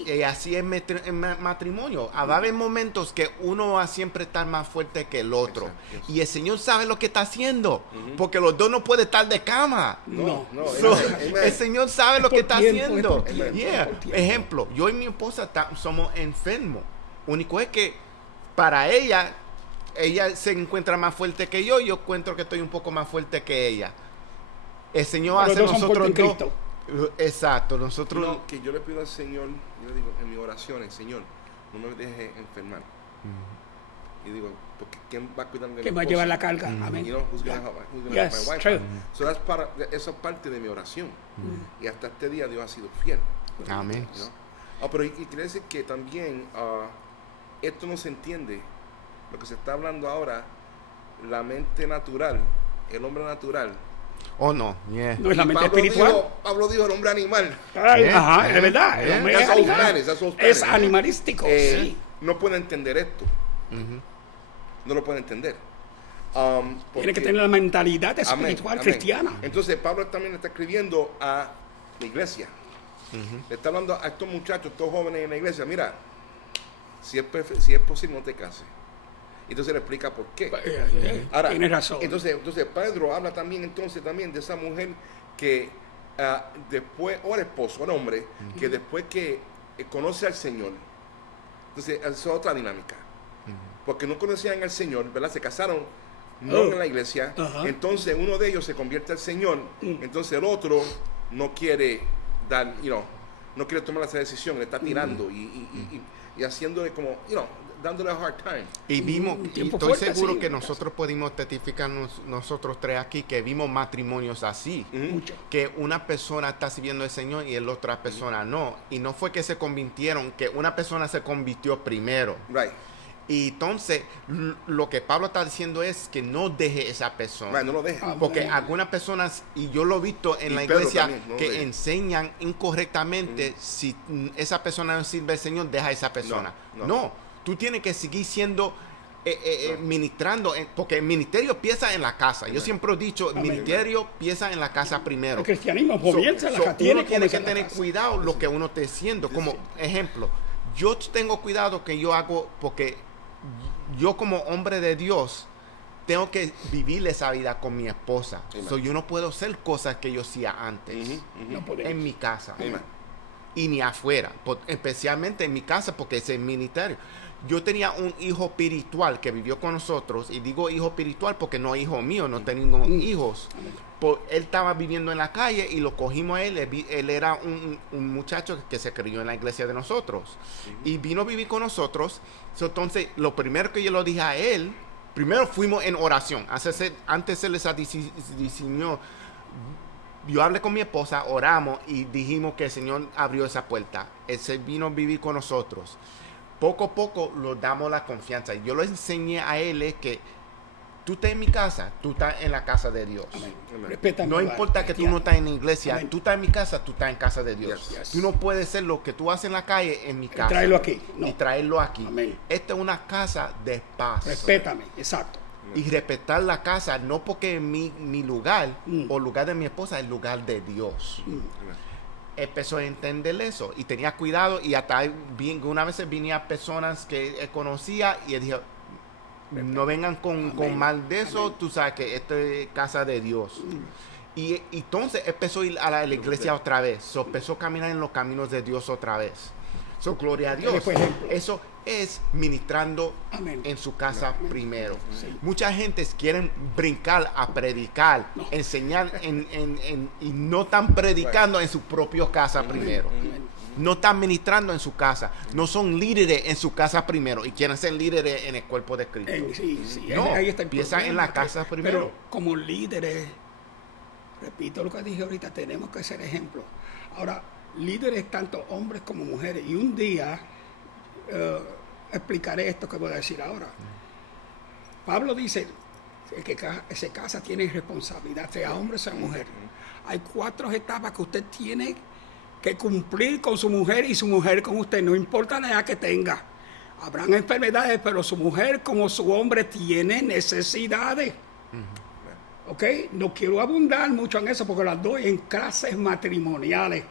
Y así es el matrimonio. Va a haber momentos que uno va a siempre estar más fuerte que el otro. Y el Señor sabe lo que está haciendo. Porque los dos no pueden estar de cama. El Señor sabe lo que está haciendo. Ejemplo, yo y mi esposa somos enfermos. Único es que para ella se encuentra más fuerte que yo encuentro que estoy un poco más fuerte que ella. El Señor hace nosotros dos. Exacto, nosotros. Que yo le pido al Señor, yo le digo en mis oraciones, Señor, no me dejes enfermar. Y digo, porque ¿quién va a cuidar de mi esposa? ¿Quién va a llevar la carga? Amén. You know, who's gonna help my wife? True. So eso es parte de mi oración. Y hasta este día Dios ha sido fiel. Amén. Pero y quiere decir que también esto no se entiende. Lo que se está hablando ahora, la mente natural, el hombre natural. No. No es la mente espiritual. Pablo dijo el hombre animal. Es verdad. El hombre es animalístico. No puede entender esto. No lo puede entender. Tiene que tener la mentalidad espiritual cristiana. Entonces Pablo también está escribiendo a la iglesia. Le está hablando a estos muchachos, estos jóvenes en la iglesia. Mira, si es posible, no te cases. Entonces le explica por qué. Ahora, tiene razón. Entonces Pedro habla también de esa mujer que después, o el esposo, el hombre, que después que conoce al Señor, entonces es otra dinámica. Porque no conocían al Señor, ¿verdad? Se casaron no en la iglesia. Entonces uno de ellos se convierte al Señor. Entonces el otro no quiere dar, no quiere tomar esa decisión, le está tirando y haciéndole como, dándole a hard time. Y vimos, y estoy seguro que nosotros pudimos testificar nosotros tres aquí que vimos matrimonios así, que una persona está sirviendo al Señor y la otra persona no, y no fue que se convirtieron, que una persona se convirtió primero. Y entonces lo que Pablo está diciendo es que no deje esa persona. No lo deje. Porque algunas personas, y yo lo he visto en la iglesia, también, que enseñan incorrectamente, si esa persona no sirve al Señor, deja a esa persona. No, tú tienes que seguir siendo ministrando, porque el ministerio empieza en la casa. Yo siempre he dicho, el ministerio empieza en la casa primero. El cristianismo comienza en la casa. Uno tiene que tener cuidado lo que uno esté haciendo. Como ejemplo, yo tengo cuidado que yo hago, porque yo como hombre de Dios tengo que vivir esa vida con mi esposa. Yo no puedo hacer cosas que yo hacía antes en mi casa. y ni afuera, especialmente en mi casa porque es el ministerio. Yo tenía un hijo espiritual que vivió con nosotros, y digo hijo espiritual porque no es hijo mío, no tengo hijos. Él estaba viviendo en la calle y lo cogimos a él. Él era un muchacho que se crió en la iglesia de nosotros y vino a vivir con nosotros. Entonces, lo primero que yo lo dije a él, primero fuimos en oración. Antes se les diseñó. Yo hablé con mi esposa, oramos y dijimos que el Señor abrió esa puerta. Él se vino a vivir con nosotros. Poco a poco le damos la confianza. Yo le enseñé a él que tú estás en mi casa, tú estás en la casa de Dios. Respeta No mi importa hogar, que tú no estás en la iglesia, Amén. tú estás en mi casa, tú estás en casa de Dios. Yes. Tú no puedes hacer lo que tú haces en la calle en mi casa. traerlo aquí, no. Y traerlo aquí. Amén. Esta es una casa de paz. Respétame, exacto. Y respetar la casa, no porque es mi lugar o lugar de mi esposa, es el lugar de Dios. Empezó a entender eso y tenía cuidado, y hasta una vez venía personas que él conocía y él dijo, no vengan con mal de eso. Amén. Tú sabes que esto es casa de Dios. Y entonces empezó a ir a la iglesia otra vez. Empezó a caminar en los caminos de Dios otra vez. Gloria a Dios. Eso es ministrando Amén. en su casa Amén. primero. Sí. Mucha gente quieren brincar a predicar, enseñar y no están predicando en su propia casa primero. No están ministrando en su casa. No son líderes en su casa primero y quieren ser líderes en el cuerpo de Cristo. No, ahí está el empiezan en la casa primero. Pero como líderes, repito lo que dije ahorita, tenemos que ser ejemplos. Ahora, líderes tanto hombres como mujeres. Y un día explicaré esto que voy a decir ahora. Pablo dice, el que se casa tiene responsabilidad, sea hombre, sea mujer. Hay 4 etapas que usted tiene que cumplir con su mujer y su mujer con usted, no importa la edad que tenga. Habrán enfermedades, pero su mujer como su hombre tiene necesidades. ¿Ok? No quiero abundar mucho en eso porque las doy en clases matrimoniales.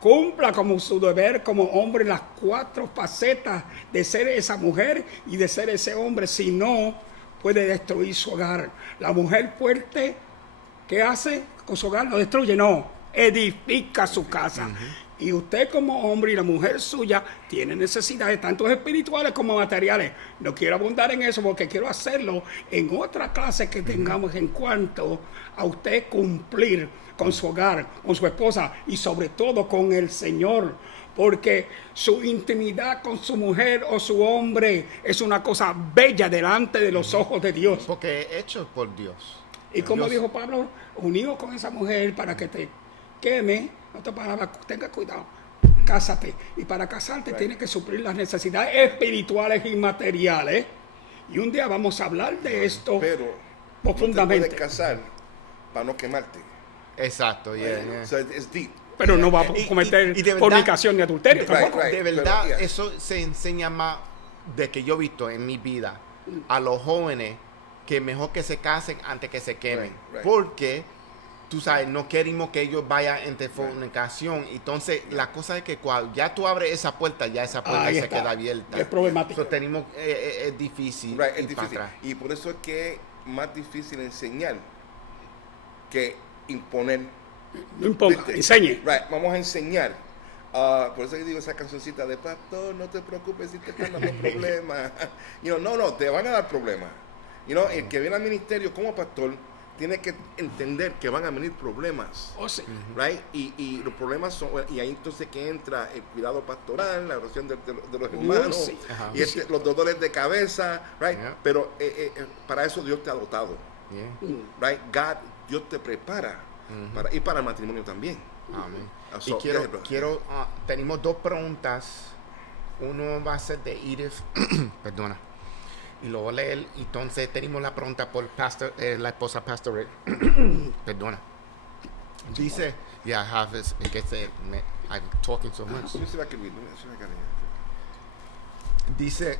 Cumpla como su deber como hombre las 4 facetas de ser esa mujer y de ser ese hombre. Si no, puede destruir su hogar. La mujer fuerte, ¿qué hace con su hogar? ¿Lo destruye? No, edifica su casa. Y usted como hombre y la mujer suya tiene necesidades tanto espirituales como materiales. No quiero abundar en eso porque quiero hacerlo en otra clase que tengamos en cuanto a usted cumplir con su hogar, con su esposa y sobre todo con el Señor. Porque su intimidad con su mujer o su hombre es una cosa bella delante de los ojos de Dios. Porque es hecho por Dios. Y como dijo Pablo, unido con esa mujer para que te queme, no te palabra, tenga cuidado, cásate. Y para casarte tienes que suplir las necesidades espirituales y materiales. Y un día vamos a hablar de esto profundamente. No te puedes casar para no quemarte. Exacto, So it's deep. Pero no va a cometer fornicación ni adulterio tampoco. De verdad, eso se enseña más de que yo he visto en mi vida a los jóvenes, que mejor que se casen antes que se quemen. Porque, tú sabes, no queremos que ellos vayan entre fornicación. Entonces, la cosa es que cuando ya tú abres esa puerta, ya esa puerta se queda abierta. Es problemático. Es difícil. Es difícil. Y por eso es que es más difícil enseñar que imponer. No imponga, enseñe. Vamos a enseñar. Por eso que digo esa cancioncita de pastor, no te preocupes si te están dando problemas. No, te van a dar problemas. El que viene al ministerio como pastor tiene que entender que van a venir problemas. Sí. Y los problemas son, y ahí entonces que entra el cuidado pastoral, la oración de los hermanos, y los dolores de cabeza, pero para eso Dios te ha dotado. Dios te prepara para el matrimonio también. Amén. Y quiero tenemos 2 preguntas. Uno va a ser de Edith, perdona, y lo voy a leer. Entonces tenemos la pregunta por la esposa Pastor Rick. Perdona. Dice, I have this, I'm talking so much. Dice,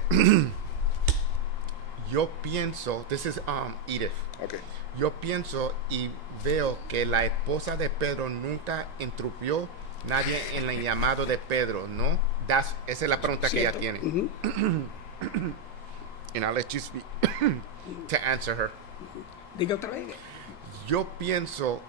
yo pienso, this is Edith. Okay. Yo pienso y veo que la esposa de Pedro nunca interrumpió nadie en el llamado de Pedro, ¿no? Esa es la pregunta que ella tiene. And I'll let you speak to answer her. Diga otra vez. Yo pienso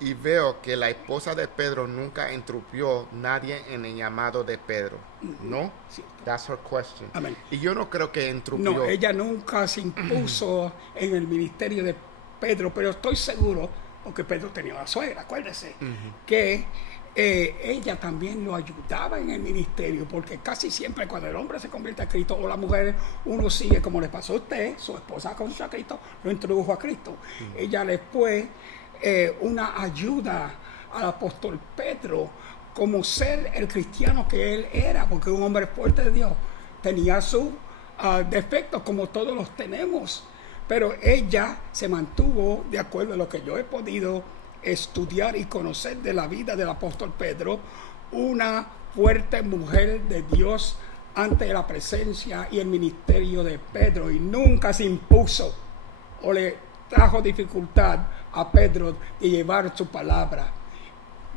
y veo que la esposa de Pedro nunca interrumpió nadie en el llamado de Pedro. ¿No? Sí. That's her question. Amén. Y yo no creo que interrumpió. No, ella nunca se impuso en el ministerio de Pedro, pero estoy seguro, porque Pedro tenía una suegra, acuérdese, que ella también lo ayudaba en el ministerio, porque casi siempre cuando el hombre se convierte a Cristo o la mujer, uno sigue como le pasó a usted, su esposa conoció a Cristo, lo introdujo a Cristo. Ella le fue una ayuda al apóstol Pedro como ser el cristiano que él era, porque un hombre fuerte de Dios tenía sus defectos como todos los tenemos, pero ella se mantuvo de acuerdo a lo que yo he podido estudiar y conocer de la vida del apóstol Pedro, una fuerte mujer de Dios ante la presencia y el ministerio de Pedro, y nunca se impuso o le trajo dificultad a Pedro de llevar su palabra.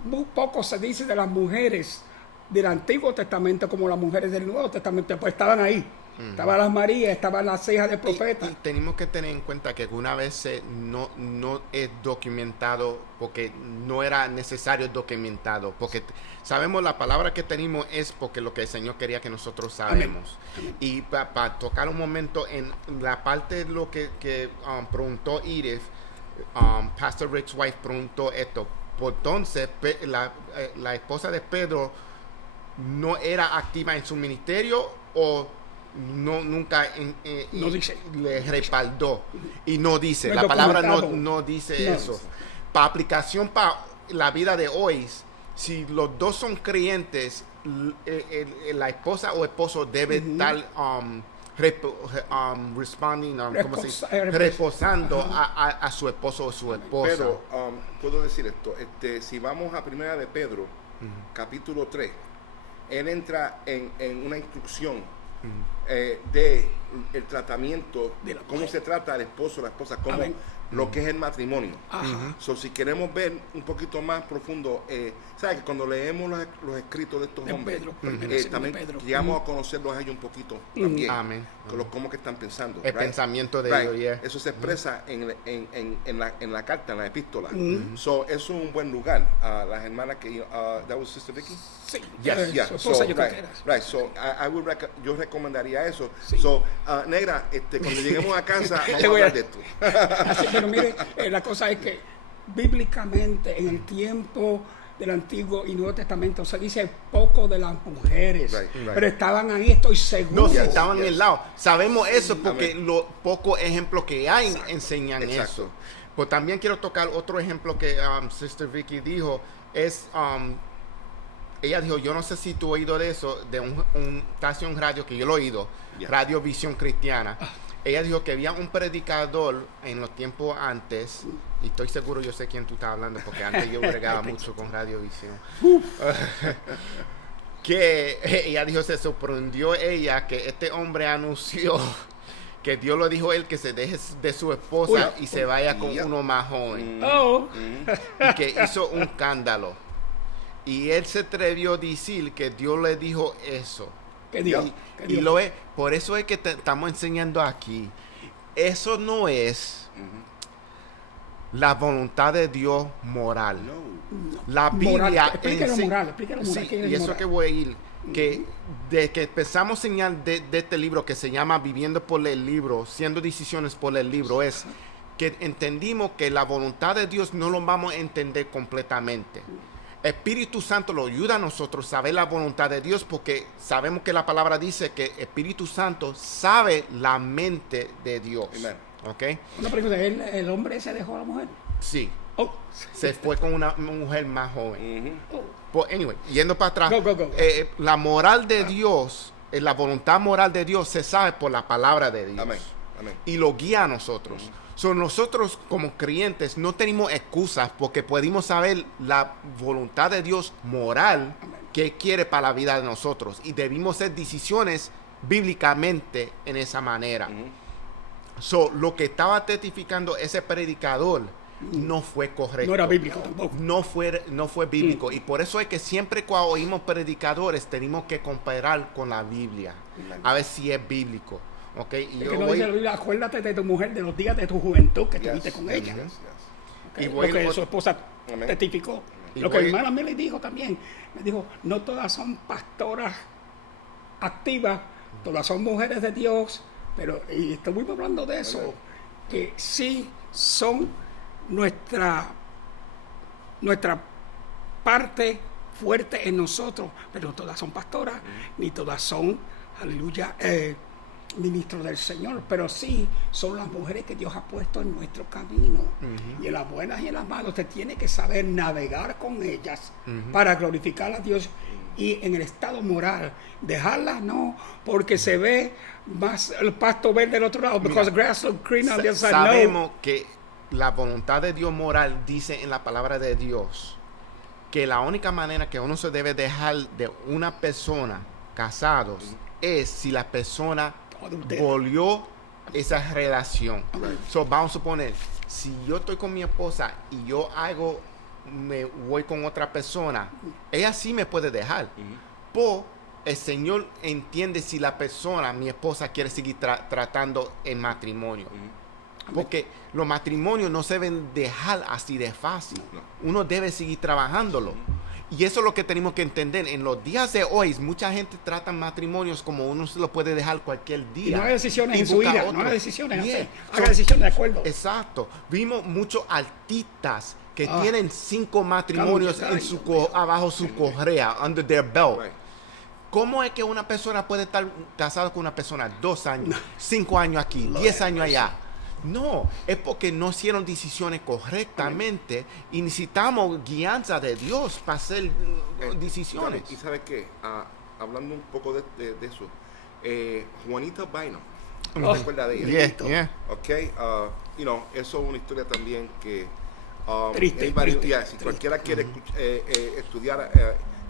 Muy poco se dice de las mujeres del Antiguo Testamento como las mujeres del Nuevo Testamento, pues estaban ahí. Estaban las Marías, estaban las hijas de profetas. Y tenemos que tener en cuenta que alguna vez no es documentado porque no era necesario documentado, porque sabemos la palabra que tenemos es porque lo que el Señor quería que nosotros sabemos. Amén. Y para tocar un momento en la parte de lo que preguntó Edith, Pastor Rick's wife preguntó esto. Por entonces la esposa de Pedro no era activa en su ministerio o nunca no dice, le respaldó y no dice, no la palabra no dice eso. Dice. Para aplicación para la vida de hoy, si los dos son creyentes, la esposa o esposo debe estar reposando a su esposo o su esposa. Pero puedo decir esto, si vamos a Primera de Pedro, capítulo 3, él entra en una instrucción de el tratamiento, de cómo se trata al esposo, la esposa, cómo lo que es el matrimonio. So, si queremos ver un poquito más profundo, ¿sabes? Que cuando leemos los escritos de estos hombres, también llegamos a conocerlos a ellos un poquito también. Amén. Cómo que están pensando. El pensamiento de ellos, yeah. Eso se expresa en la carta, en la epístola. So, eso es un buen lugar. Las hermanas que... that was Sister Vicky? Sí. Yes, yeah. So, So, yo recomendaría eso. Sí. So, Negra, cuando lleguemos a casa, vamos a hablar de esto. Así, pero mire, la cosa es que bíblicamente en el tiempo del Antiguo y Nuevo Testamento se dice poco de las mujeres, pero estaban ahí, estoy seguro. No, si estaban en el lado. Sabemos eso porque los pocos ejemplos que hay enseñan eso. Pues también quiero tocar otro ejemplo que Sister Vicky dijo, es... ella dijo, yo no sé si tú has oído de eso, de un estación radio que yo lo he oído, Radio Visión Cristiana. Ella dijo que había un predicador en los tiempos antes, y estoy seguro yo sé quién tú estás hablando, porque antes yo bregaba mucho con Radio Visión. Que ella dijo, se sorprendió ella que este hombre anunció que Dios le dijo a él que se deje de su esposa y se vaya con uno más joven. Y que hizo un escándalo. Y él se atrevió a decir que Dios le dijo eso. Y lo es, por eso es que estamos enseñando aquí. Eso no es la voluntad de Dios moral. La Biblia explíquelo moral. Sí, y eso que voy a ir. Que de que empezamos a enseñar de este libro que se llama Viviendo por el Libro, Siendo Decisiones por el Libro, es que entendimos que la voluntad de Dios no lo vamos a entender completamente. Espíritu Santo lo ayuda a nosotros a saber la voluntad de Dios, porque sabemos que la palabra dice que Espíritu Santo sabe la mente de Dios. ¿Okay? Una pregunta, ¿el hombre se dejó a la mujer? Sí. Se fue con una mujer más joven. But anyway, yendo para atrás, Go. La moral de Dios, la voluntad moral de Dios se sabe por la palabra de Dios. Amén. Y lo guía a nosotros. So, nosotros como creyentes no tenemos excusas porque podemos saber la voluntad de Dios moral que quiere para la vida de nosotros, y debimos hacer decisiones bíblicamente en esa manera. So, lo que estaba testificando ese predicador no fue correcto. No era bíblico tampoco. No fue bíblico. Y por eso es que siempre cuando oímos predicadores tenemos que comparar con la Biblia, a ver si es bíblico. Okay, y es que no dice la Biblia, acuérdate de tu mujer de los días de tu juventud que estuviste con ella. Y Porque su esposa Amén. testificó. Y Lo que mi voy- hermana me le dijo también, me dijo, no todas son pastoras activas, todas son mujeres de Dios, pero y estuvimos hablando de eso, que sí son nuestra parte fuerte en nosotros, pero no todas son pastoras, ni todas son, aleluya, ministros del Señor, pero sí son las mujeres que Dios ha puesto en nuestro camino. Y en las buenas y en las malas, usted tiene que saber navegar con ellas para glorificar a Dios. Y en el estado moral, dejarlas no, porque se ve más el pasto verde del otro lado, because the grass looks green on the other side. No. Sabemos que la voluntad de Dios moral dice en la palabra de Dios que la única manera que uno se debe dejar de una persona casados es si la persona Adultera. volvió esa relación. Amén. So, vamos a suponer, si yo estoy con mi esposa y yo me voy con otra persona, ella sí me puede dejar. Pero el Señor entiende si la persona, mi esposa, quiere seguir tratando el matrimonio. Porque los matrimonios no se deben dejar así de fácil. Uno debe seguir trabajándolo. Y eso es lo que tenemos que entender. En los días de hoy, mucha gente trata matrimonios como uno se lo puede dejar cualquier Y día. no hay decisiones Y en su busca vida, otro. no hay decisiones Yeah. así. Haga decisiones de acuerdo. Exacto. Vimos muchos artistas que Ah. tienen 5 matrimonios abajo su correa, under their belt. Right. ¿Cómo es que una persona puede estar casada con una persona 2 años, 5 años aquí, 10 años allá? No, es porque no hicieron decisiones correctamente y necesitamos guianza de Dios para hacer decisiones. ¿Y sabes qué? Hablando un poco de eso, Juanita Bynum, ¿no te acuerdas de ella? Yeah. Ok, eso es una historia también que Triste, anybody- triste, yeah, si triste. cualquiera quiere estudiar,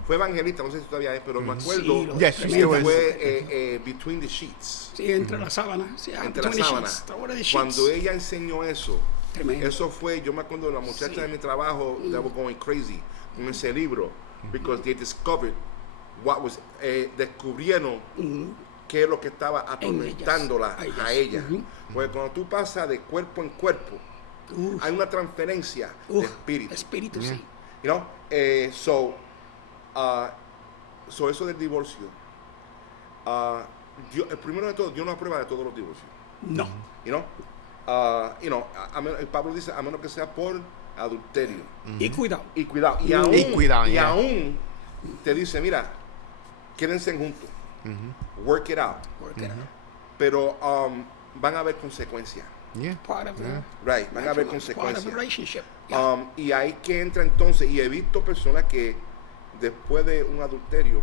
fue evangelista, no sé si todavía es, pero me acuerdo Sí, lo Yes, tremendo. she was. fue Between the Sheets, Sí, entre las sábanas. Sí, entre las between the sábanas. sheets, over the sheets. Cuando ella enseñó eso, Tremendo. eso fue, yo me acuerdo de la muchacha Sí. de mi trabajo, they were going crazy con ese libro, because they discovered what was, descubrieron qué es lo que estaba atormentándola ellas. a ella. Ujú. Porque cuando tú pasas de cuerpo en cuerpo, Uf, hay una transferencia uf, de espíritu. Espíritu, sí. You know? So eso del divorcio, primero de todo, Dios no aprueba de todos los divorcios. No. Pablo dice, a menos que sea por adulterio. Y cuidado. Y cuidado. Y yeah. aún te dice, mira, quédense juntos. Work it out. Work it out. Pero van a haber consecuencias. Yeah. Part of the Right, van a haber part of the consecuencias. relationship. Yeah. Y ahí que entra entonces, y he visto personas que después de un adulterio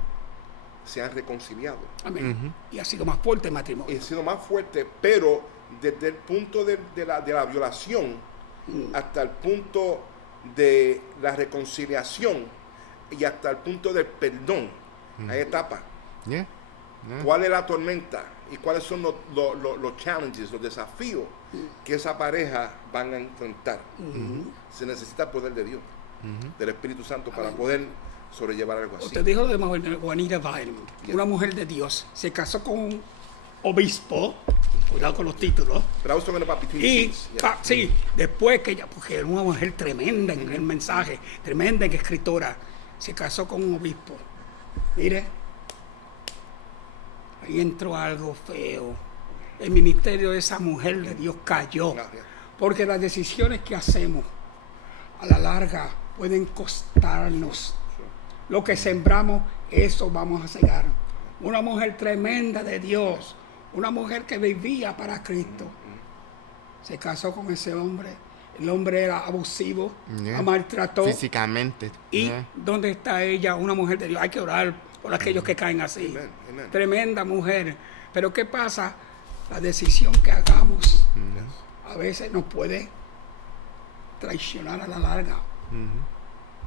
se han reconciliado. Amén. Y ha sido más fuerte el matrimonio. He sido más fuerte, pero desde el punto de la violación hasta el punto de la reconciliación y hasta el punto del perdón, hay etapas. Yeah. ¿Cuál es la tormenta y cuáles son los challenges, los desafíos que esa pareja van a enfrentar? Se necesita el poder de Dios, del Espíritu Santo, para poder sobrellevar algo así. Usted dijo de Juanita Bynum, una mujer de Dios, se casó con un obispo, cuidado con los títulos, But I was talking about between the y sheets. Yeah. sí, después que ella, porque era una mujer tremenda en el mensaje, tremenda en escritora, se casó con un obispo. Mire, ahí entró algo feo. El ministerio de esa mujer de Dios cayó, Yeah. porque las decisiones que hacemos a la larga pueden costarnos. Lo que sembramos, eso vamos a cegar. Una mujer tremenda de Dios, una mujer que vivía para Cristo, se casó con ese hombre. El hombre era abusivo, Yeah. la maltrató. Físicamente. ¿Y Yeah. dónde está ella? Una mujer de Dios. Hay que orar por aquellos que caen así. Amen, amen. Tremenda mujer. Pero ¿qué pasa? La decisión que hagamos a veces nos puede traicionar a la larga.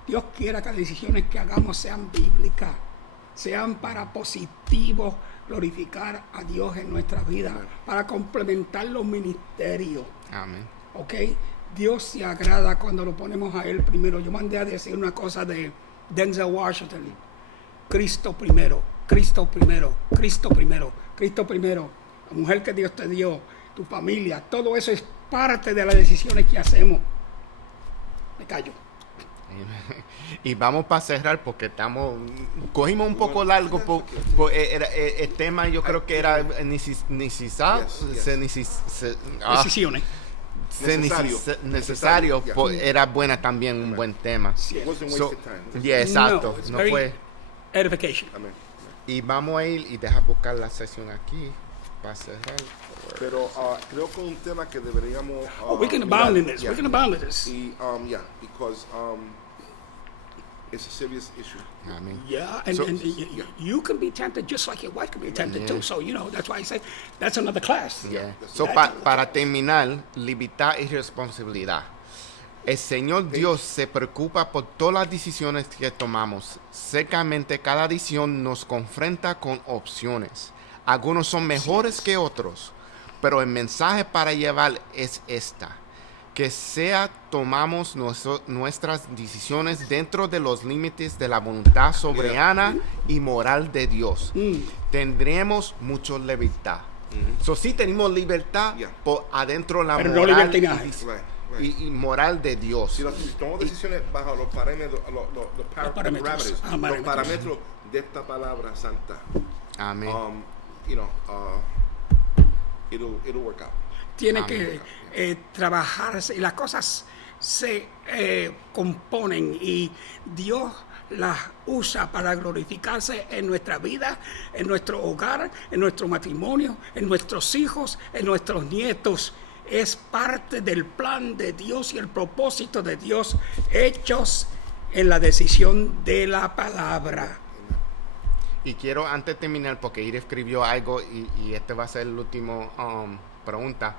Dios quiera que las decisiones que hagamos sean bíblicas, sean para positivo, glorificar a Dios en nuestra vida, para complementar los ministerios. Amén. ¿Ok? Dios se agrada cuando lo ponemos a Él primero. Yo mandé a decir una cosa de Denzel Washington. Cristo primero, Cristo primero, Cristo primero, Cristo primero. La mujer que Dios te dio, tu familia, todo eso es parte de las decisiones que hacemos. Me callo. Y vamos para cerrar porque cogimos un poco largo el tema. Yo creo que era Decisiones. necesario. Era buena también, un buen tema. It wasn't wasted time. Yeah, exacto. No, it's No very fue. edification. Amén. Y vamos a ir y deja buscar la sesión aquí para cerrar. Pero creo que un tema que deberíamos... We can abound in this. yeah. We can abound in this. Y, because it's a serious issue. Amén. Yeah, and, So- you can be tempted just like your wife can be tempted too. So, that's why I say that's another class. Yeah. that's So, right. para terminar, libertad y responsabilidad. El Señor Dios se preocupa por todas las decisiones que tomamos. Ciertamente cada decisión nos confronta con opciones. Algunos son mejores que otros, pero el mensaje para llevar es esta. Que tomamos nuestras decisiones dentro de los límites de la voluntad soberana y moral de Dios. Tendremos mucha libertad. So, sí tenemos libertad Yeah. por adentro la Pero no moral libertinaje. Right. y moral de Dios. Si tomamos decisiones bajo los parámetros, parámetros. los parámetros de esta palabra santa, Amén. it'll work out. Tiene Amén. que trabajarse y las cosas se componen y Dios las usa para glorificarse en nuestra vida, en nuestro hogar, en nuestro matrimonio, en nuestros hijos, en nuestros nietos. Es parte del plan de Dios y el propósito de Dios hechos en la decisión de la palabra. Y quiero antes de terminar, porque Iris escribió algo y este va a ser el último pregunta.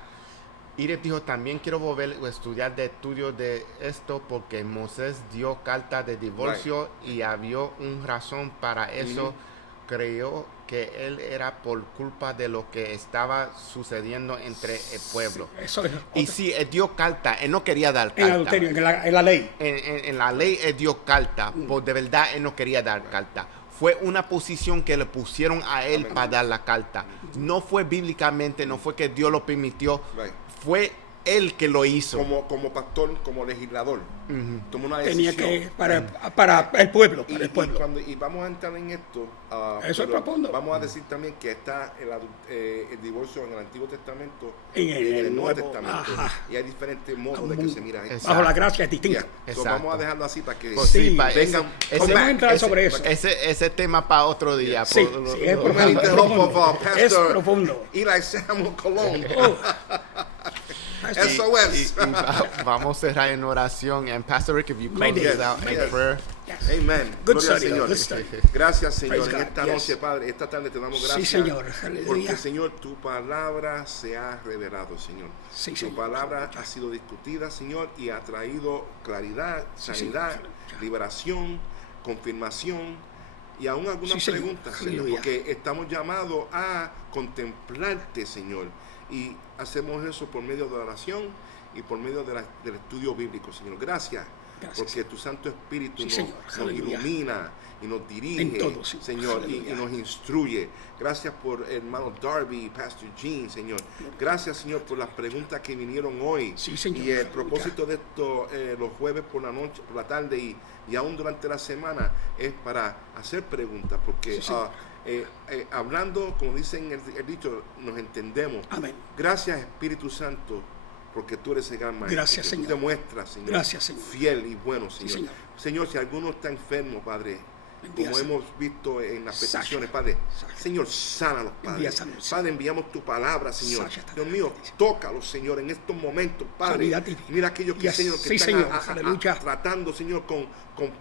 Iris dijo, también quiero volver a estudiar de estudio de esto porque Moisés dio carta de divorcio y había una razón para eso. Creyó que él era por culpa de lo que estaba sucediendo entre el pueblo. Eso es Y sí, él dio carta, él no quería dar carta. en adulterio, en la ley. En la ley él dio carta, pues de verdad él no quería dar carta. Fue una posición que le pusieron a él para dar la carta. No fue bíblicamente, no fue que Dios lo permitió, Right. fue él que lo hizo. Como pastor, como legislador, tomó una Tenía decisión. que, para el pueblo, Y, para el pueblo. y vamos a entrar en esto. Eso es pero profundo. Vamos a decir también que está el divorcio en el Antiguo Testamento En y el en el Nuevo Nuevo, Testamento. ajá. Y hay diferentes modos de que se mira esto. Exacto. Bajo la gracia es distinto. Yeah. So Exacto. vamos a dejarlo así para que Pues sí, vengan. Podemos entrar sobre eso. Ese tema para otro día. Sí, Por- sí, es We're going to profundo. the hope of Es Pastor profundo. Eli Samuel Colón. Oh. SOS. Vamos a cerrar en oración. And Pastor Rick, if you close Mayday. us out in Yes. prayer. Amen. Good Gloria al study, Señor. good study. Gracias, Señor. Praise En God, esta yes. noche, Padre, esta tarde te damos Sí, gracias. Señor. Aleluya. Porque, Señor, tu palabra se ha revelado, Señor. Sí, Tu Señor. palabra ha sido discutida, Señor, y ha traído claridad, sanidad, Señor. liberación, confirmación y aún algunas Sí, Señor. preguntas, Señor. Aleluya. Porque estamos llamados a contemplarte, Señor. Y hacemos eso por medio de la oración y por medio del estudio bíblico, Señor. Gracias. Gracias. Porque tu Santo Espíritu Sí, nos Señor. Aleluya. ilumina y nos dirige, En todo, sí. Señor, y Aleluya. nos instruye. Gracias por hermano Darby y Pastor Jean, Señor. Gracias, Señor, por las preguntas que vinieron hoy. Sí, Señor. Y el Aleluya. propósito de esto, los jueves por la noche, por la tarde y aún durante la semana, es para hacer preguntas, porque Sí, Señor. hablando, como dicen el dicho, nos entendemos. Amén. Gracias, Espíritu Santo, porque tú eres el gran maestro. Gracias, que tú Señor. demuestras, Señor, Gracias, Señor. fiel y bueno, Señor. Señor. Señor, si alguno está enfermo, Padre, Envía como salud. hemos visto en las Sasha. peticiones, Padre, Sasha. Señor, sánalos, Padre. Envía salud, Señor. Padre, enviamos tu palabra, Señor. Sasha, Dios mío, tócalos, Señor, en estos momentos, Padre. Sanidad divina. Mira aquellos que, Yes. Señor, que Sí, están Señor. Aleluya. tratando, Señor, con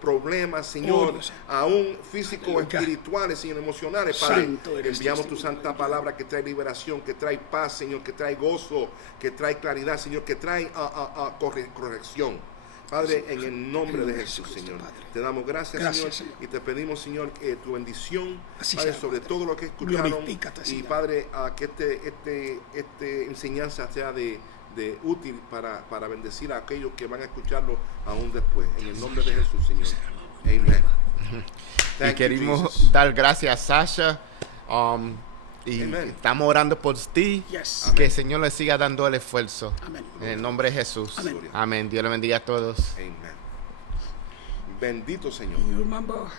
problemas, Señor, Dios. aún físicos, Aleluya. espirituales, Señor, emocionales, Padre. Santo eres Enviamos tú, tu Señor. santa palabra que trae liberación, que trae paz, Señor, que trae gozo, que trae claridad, Señor, que trae corrección. Padre, en el nombre de Jesús, Señor, Padre. te damos gracias, Gracias, Señor, Señor. y te pedimos, Señor, tu bendición, Así Padre, sea, sobre Padre. todo lo que escucharon, Glorifícate, y Señor. Padre, que esta enseñanza sea de útil para bendecir a aquellos que van a escucharlo aún después. En el nombre de Jesús, Señor. Amén. Y Thank you, queremos Jesus. dar gracias a Sasha. Y Amen. estamos orando por ti. Yes. Que el Señor le siga dando el esfuerzo. Amén. En el nombre de Jesús. Amén. Amén. Dios le bendiga a todos. Amen. Bendito Señor. You remember